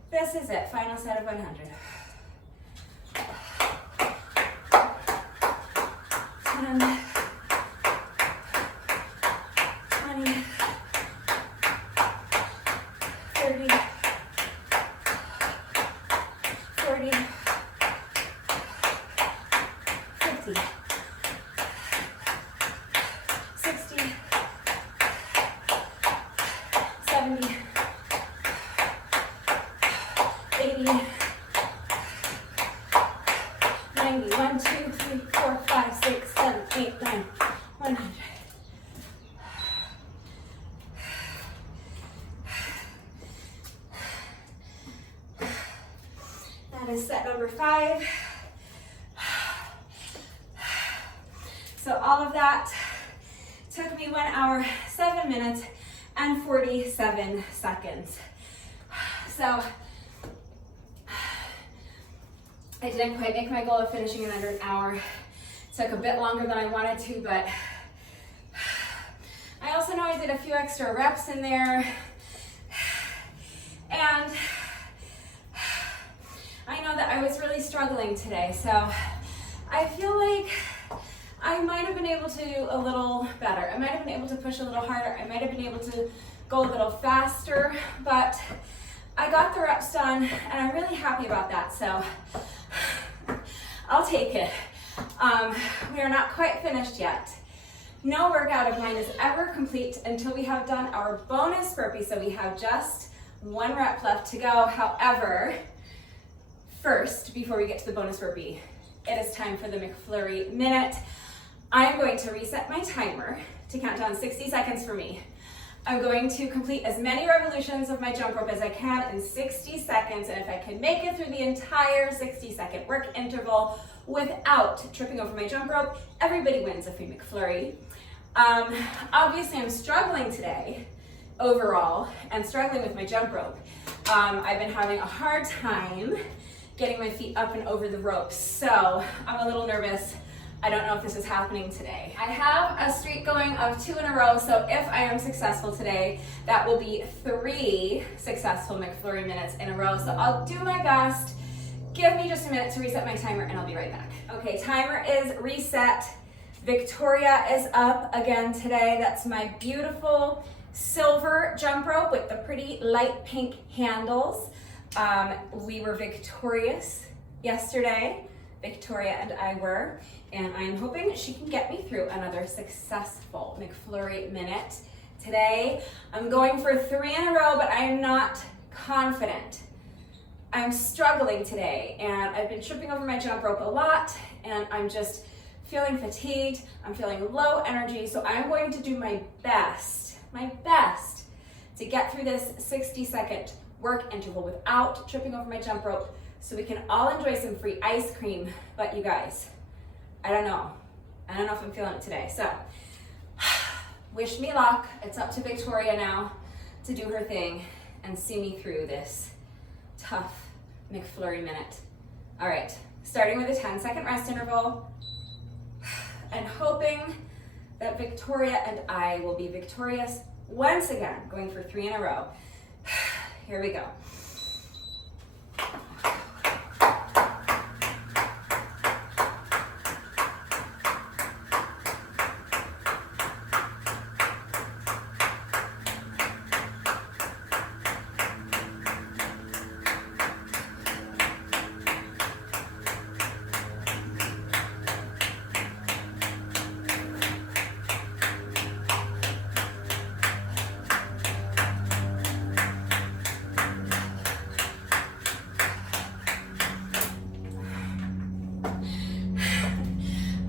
This is it, final set of 100. 10, 20, 30, 40, 50, 60, 70, 80, 90, 1, 2, 3, 4, 5, 6, 7, 8, 9, 100. That is set number 5. So all of that took me 1 hour, 7 minutes, and 47 seconds. So I didn't quite make my goal of finishing in under an hour. Took a bit longer than I wanted to, but I also know I did a few extra reps in there. And I know that I was really struggling today, so I feel like I might have been able to do a little better. I might have been able to push a little harder. I might have been able to go a little faster, but I got the reps done and I'm really happy about that, so I'll take it. We are not quite finished yet. No workout of mine is ever complete until we have done our bonus burpee, so we have just 1 rep left to go. However, first, before we get to the bonus burpee, it is time for the McFlurry minute. I am going to reset my timer to count down 60 seconds for me. I'm going to complete as many revolutions of my jump rope as I can in 60 seconds, and if I can make it through the entire 60-second work interval without tripping over my jump rope, everybody wins a free McFlurry. Obviously, I'm struggling today overall and struggling with my jump rope. I've been having a hard time getting my feet up and over the ropes, so I'm a little nervous. I don't know if this is happening today. I have a streak going of 2 in a row, so if I am successful today, that will be 3 successful McFlurry minutes in a row. So I'll do my best. Give me just a minute to reset my timer and I'll be right back. Okay, timer is reset. Victoria is up again today. That's my beautiful silver jump rope with the pretty light pink handles. We were victorious yesterday. Victoria and I were, and I'm hoping she can get me through another successful McFlurry minute. Today, I'm going for 3 in a row, but I am not confident. I'm struggling today, and I've been tripping over my jump rope a lot, and I'm just feeling fatigued. I'm feeling low energy, so I'm going to do my best to get through this 60-second work interval without tripping over my jump rope, so we can all enjoy some free ice cream. But you guys, I don't know I don't know if I'm feeling it today. So, wish me luck. It's up to Victoria now to do her thing and see me through this tough McFlurry minute. All right, starting with a 10-second rest interval and hoping that Victoria and I will be victorious once again, going for 3 in a row. Here we go.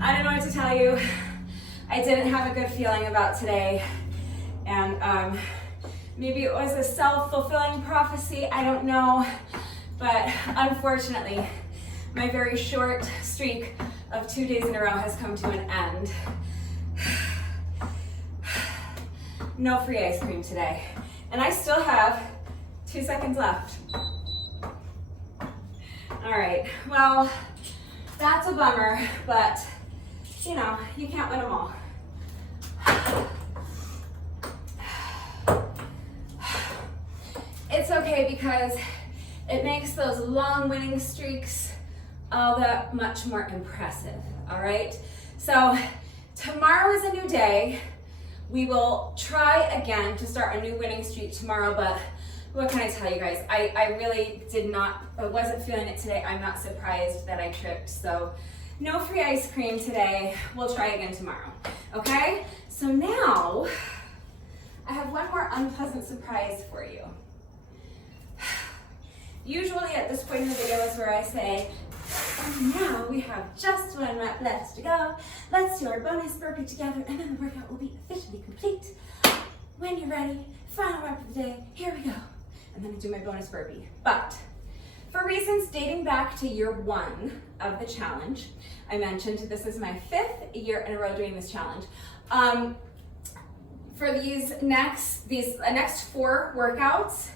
I don't know what to tell you. I didn't have a good feeling about today, and maybe it was a self-fulfilling prophecy, I don't know, but unfortunately, my very short streak of 2 days in a row has come to an end. No free ice cream today, and I still have 2 seconds left. All right, well, that's a bummer, but you know, you can't win them all. It's okay because it makes those long winning streaks all that much more impressive, all right? So tomorrow is a new day. We will try again to start a new winning streak tomorrow, but what can I tell you guys? I really I wasn't feeling it today. I'm not surprised that I tripped, so no free ice cream today. We'll try again tomorrow, okay? So now, I have one more unpleasant surprise for you. Usually at this point in the video is where I say, and now we have just 1 rep left to go. Let's do our bonus burpee together, and then the workout will be officially complete. When you're ready, final rep of the day, here we go. And then I do my bonus burpee. But for reasons dating back to year 1 of the challenge, I mentioned this is my 5th year in a row doing this challenge. For these next 4 workouts,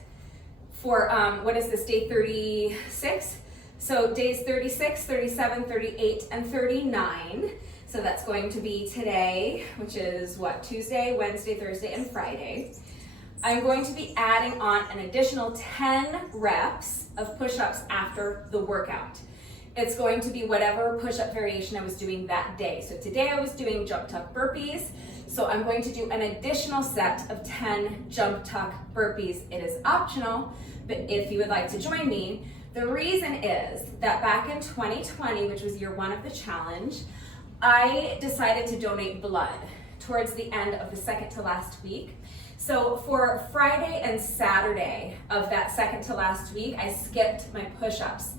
for what is this, day 36? So days 36, 37, 38, and 39. So that's going to be today, which is what, Tuesday, Wednesday, Thursday, and Friday. I'm going to be adding on an additional 10 reps of push-ups after the workout. It's going to be whatever push-up variation I was doing that day. So today I was doing jump tuck burpees. So I'm going to do an additional set of 10 jump tuck burpees. It is optional, but if you would like to join me, the reason is that back in 2020, which was year 1 of the challenge, I decided to donate blood towards the end of the second to last week. So for Friday and Saturday of that second to last week, I skipped my push-ups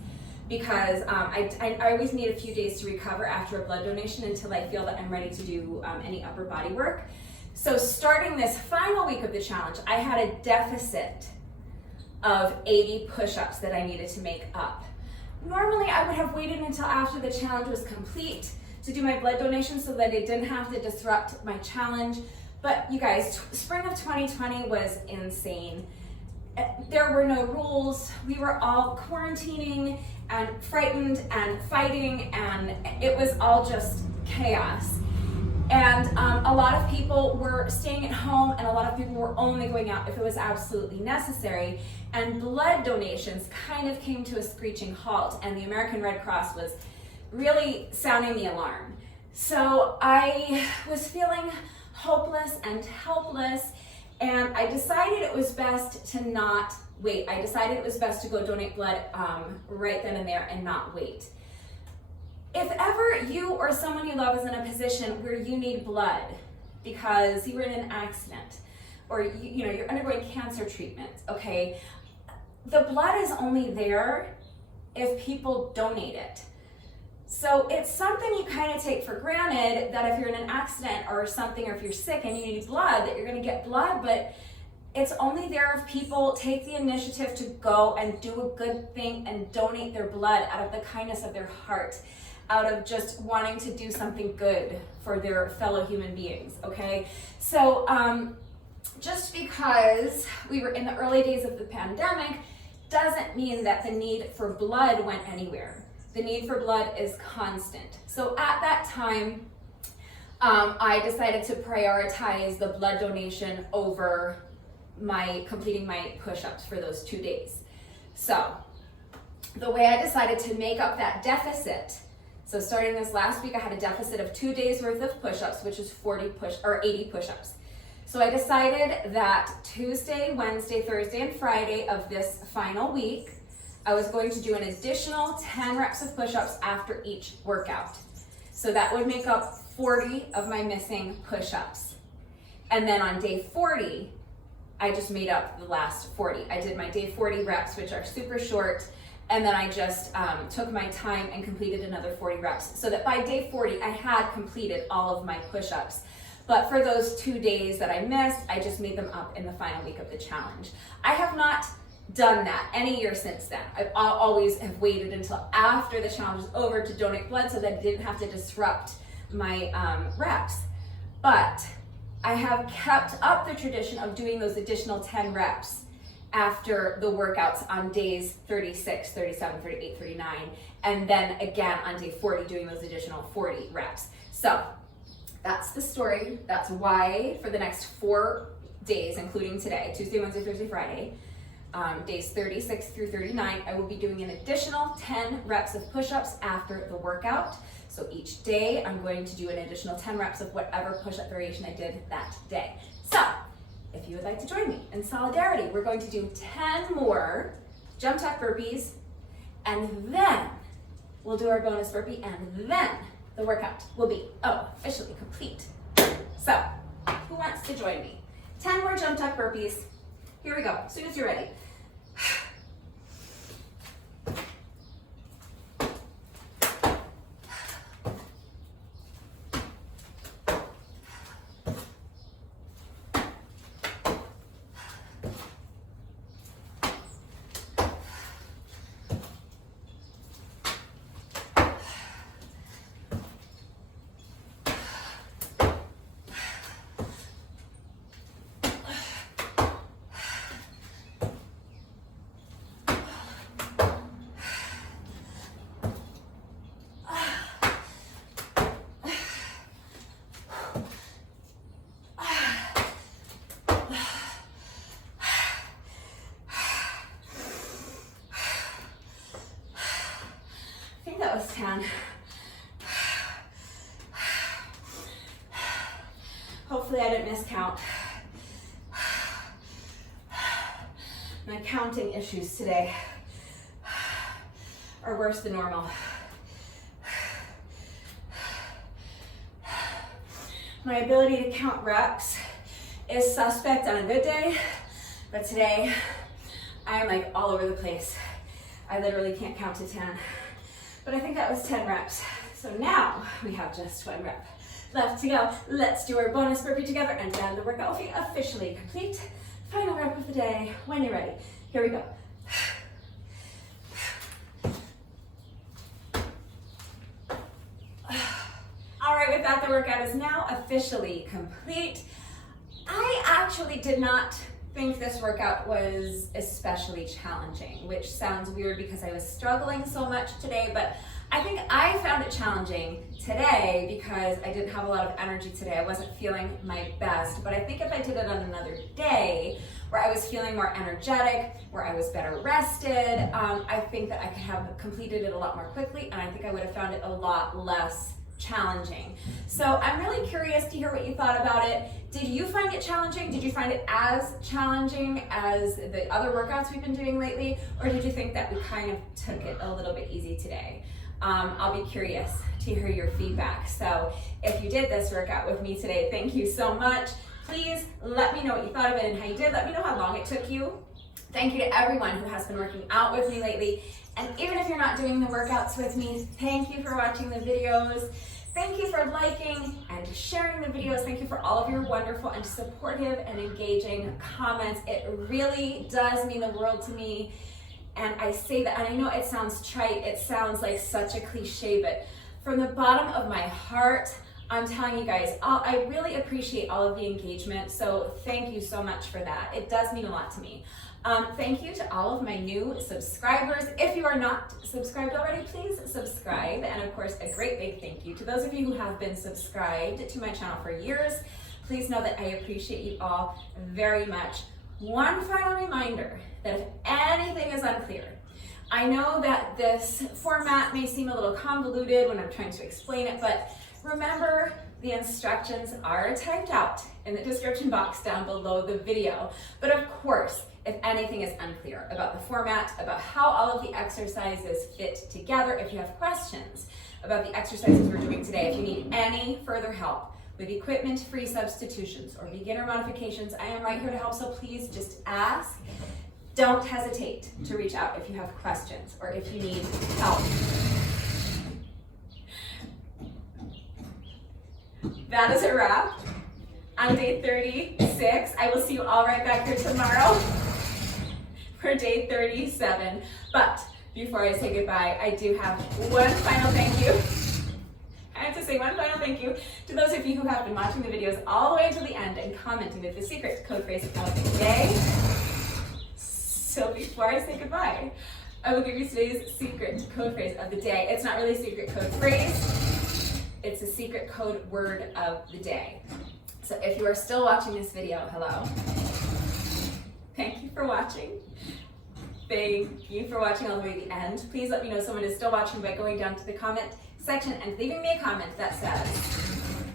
because I always need a few days to recover after a blood donation until I feel that I'm ready to do any upper body work. So starting this final week of the challenge, I had a deficit of 80 push-ups that I needed to make up. Normally I would have waited until after the challenge was complete to do my blood donation so that it didn't have to disrupt my challenge. But you guys, spring of 2020 was insane. There were no rules. We were all quarantining and frightened and fighting, and it was all just chaos. And a lot of people were staying at home, and a lot of people were only going out if it was absolutely necessary. And blood donations kind of came to a screeching halt, and the American Red Cross was really sounding the alarm. So I was feeling hopeless and helpless, and I decided it was best to not wait. I decided it was best to go donate blood right then and there and not wait. If ever you or someone you love is in a position where you need blood because you were in an accident or you're undergoing cancer treatment, okay, the blood is only there if people donate it. So it's something you kind of take for granted that if you're in an accident or something, or if you're sick and you need blood, that you're going to get blood, but it's only there if people take the initiative to go and do a good thing and donate their blood out of the kindness of their heart. out of just wanting to do something good for their fellow human beings, okay? So just because we were in the early days of the pandemic doesn't mean that the need for blood went anywhere. The need for blood is constant. So at that time, I decided to prioritize the blood donation over completing my push-ups for those 2 days. So the way I decided to make up that deficit, so starting this last week, I had a deficit of 2 days worth of push-ups, which is 80 push-ups. So I decided that Tuesday, Wednesday, Thursday, and Friday of this final week, I was going to do an additional 10 reps of push-ups after each workout. So that would make up 40 of my missing push-ups. And then on day 40, I just made up the last 40. I did my day 40 reps, which are super short, and then I just took my time and completed another 40 reps, so that by day 40, I had completed all of my push-ups. But for those 2 days that I missed, I just made them up in the final week of the challenge. I have not done that any year since then. I always have waited until after the challenge is over to donate blood so that I didn't have to disrupt my reps. But I have kept up the tradition of doing those additional 10 reps after the workouts on days 36, 37, 38, 39, and then again on day 40 doing those additional 40 reps. So that's the story. That's why for the next 4 days, including today, Tuesday, Wednesday, Thursday, Friday, days 36 through 39, I will be doing an additional 10 reps of push-ups after the workout. So each day I'm going to do an additional 10 reps of whatever push-up variation I did that day. So if you would like to join me in solidarity, we're going to do 10 more jump tuck burpees, and then we'll do our bonus burpee, and then the workout will be officially complete. So who wants to join me? 10 more jump tuck burpees. Here we go, as soon as you're ready. That was 10. Hopefully I didn't miscount. My counting issues today are worse than normal. My ability to count reps is suspect on a good day, but today I am like all over the place. I literally can't count to 10. But I think that was 10 reps. So now we have just 1 rep left to go. Let's do our bonus burpee together, and then the workout will be officially complete. Final rep of the day when you're ready. Here we go. All right, with that, the workout is now officially complete. I actually did not think this workout was especially challenging, which sounds weird because I was struggling so much today, but I think I found it challenging today because I didn't have a lot of energy today. I wasn't feeling my best, but I think if I did it on another day where I was feeling more energetic, where I was better rested, I think that I could have completed it a lot more quickly, and I think I would have found it a lot less challenging. So I'm really curious to hear what you thought about it. Did you find it challenging? Did you find it as challenging as the other workouts we've been doing lately? Or did you think that we kind of took it a little bit easy today? I'll be curious to hear your feedback. So if you did this workout with me today, thank you so much. Please let me know what you thought of it and how you did. Let me know how long it took you. Thank you to everyone who has been working out with me lately. And even if you're not doing the workouts with me, thank you for watching the videos. Thank you for liking and sharing the videos. Thank you for all of your wonderful and supportive and engaging comments. It really does mean the world to me. And I say that, and I know it sounds trite, it sounds like such a cliche, but From the bottom of my heart, I'm telling you guys, I really appreciate all of the engagement, so thank you so much for that. It does mean a lot to me. Thank you to all of my new subscribers. If you are not subscribed already, please subscribe. And of course, a great big thank you to those of you who have been subscribed to my channel for years. Please know that I appreciate you all very much. One final reminder that if anything is unclear, I know that this format may seem a little convoluted when I'm trying to explain it, but remember, the instructions are typed out in the description box down below the video. But of course, if anything is unclear about the format, about how all of the exercises fit together, if you have questions about the exercises we're doing today, if you need any further help with equipment-free substitutions or beginner modifications, I am right here to help, so please just ask. Don't hesitate to reach out if you have questions or if you need help. That is a wrap on day 36. I will see you all right back here tomorrow for day 37. But before I say goodbye, I do have one final thank you. I have to say one final thank you to those of you who have been watching the videos all the way until the end and commenting with the secret code phrase of the day. So before I say goodbye, I will give you today's secret code phrase of the day. It's not really a secret code phrase, it's a secret code word of the day. So if you are still watching this video, hello. Thank you for watching. Thank you for watching all the way to the end. Please let me know someone is still watching by going down to the comment section and leaving me a comment that says,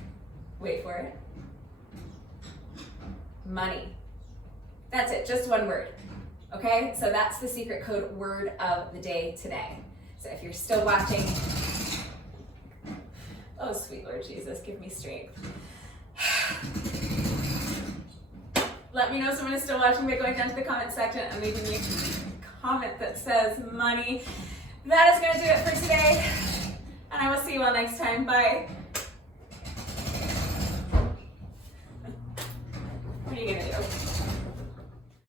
wait for it, money. That's it, just one word. Okay, so that's the secret code word of the day today. So if you're still watching, oh sweet Lord Jesus, give me strength. Let me know someone is still watching by going down to the comment section and leaving me a comment that says money. That is going to do it for today, and I will see you all next time. Bye.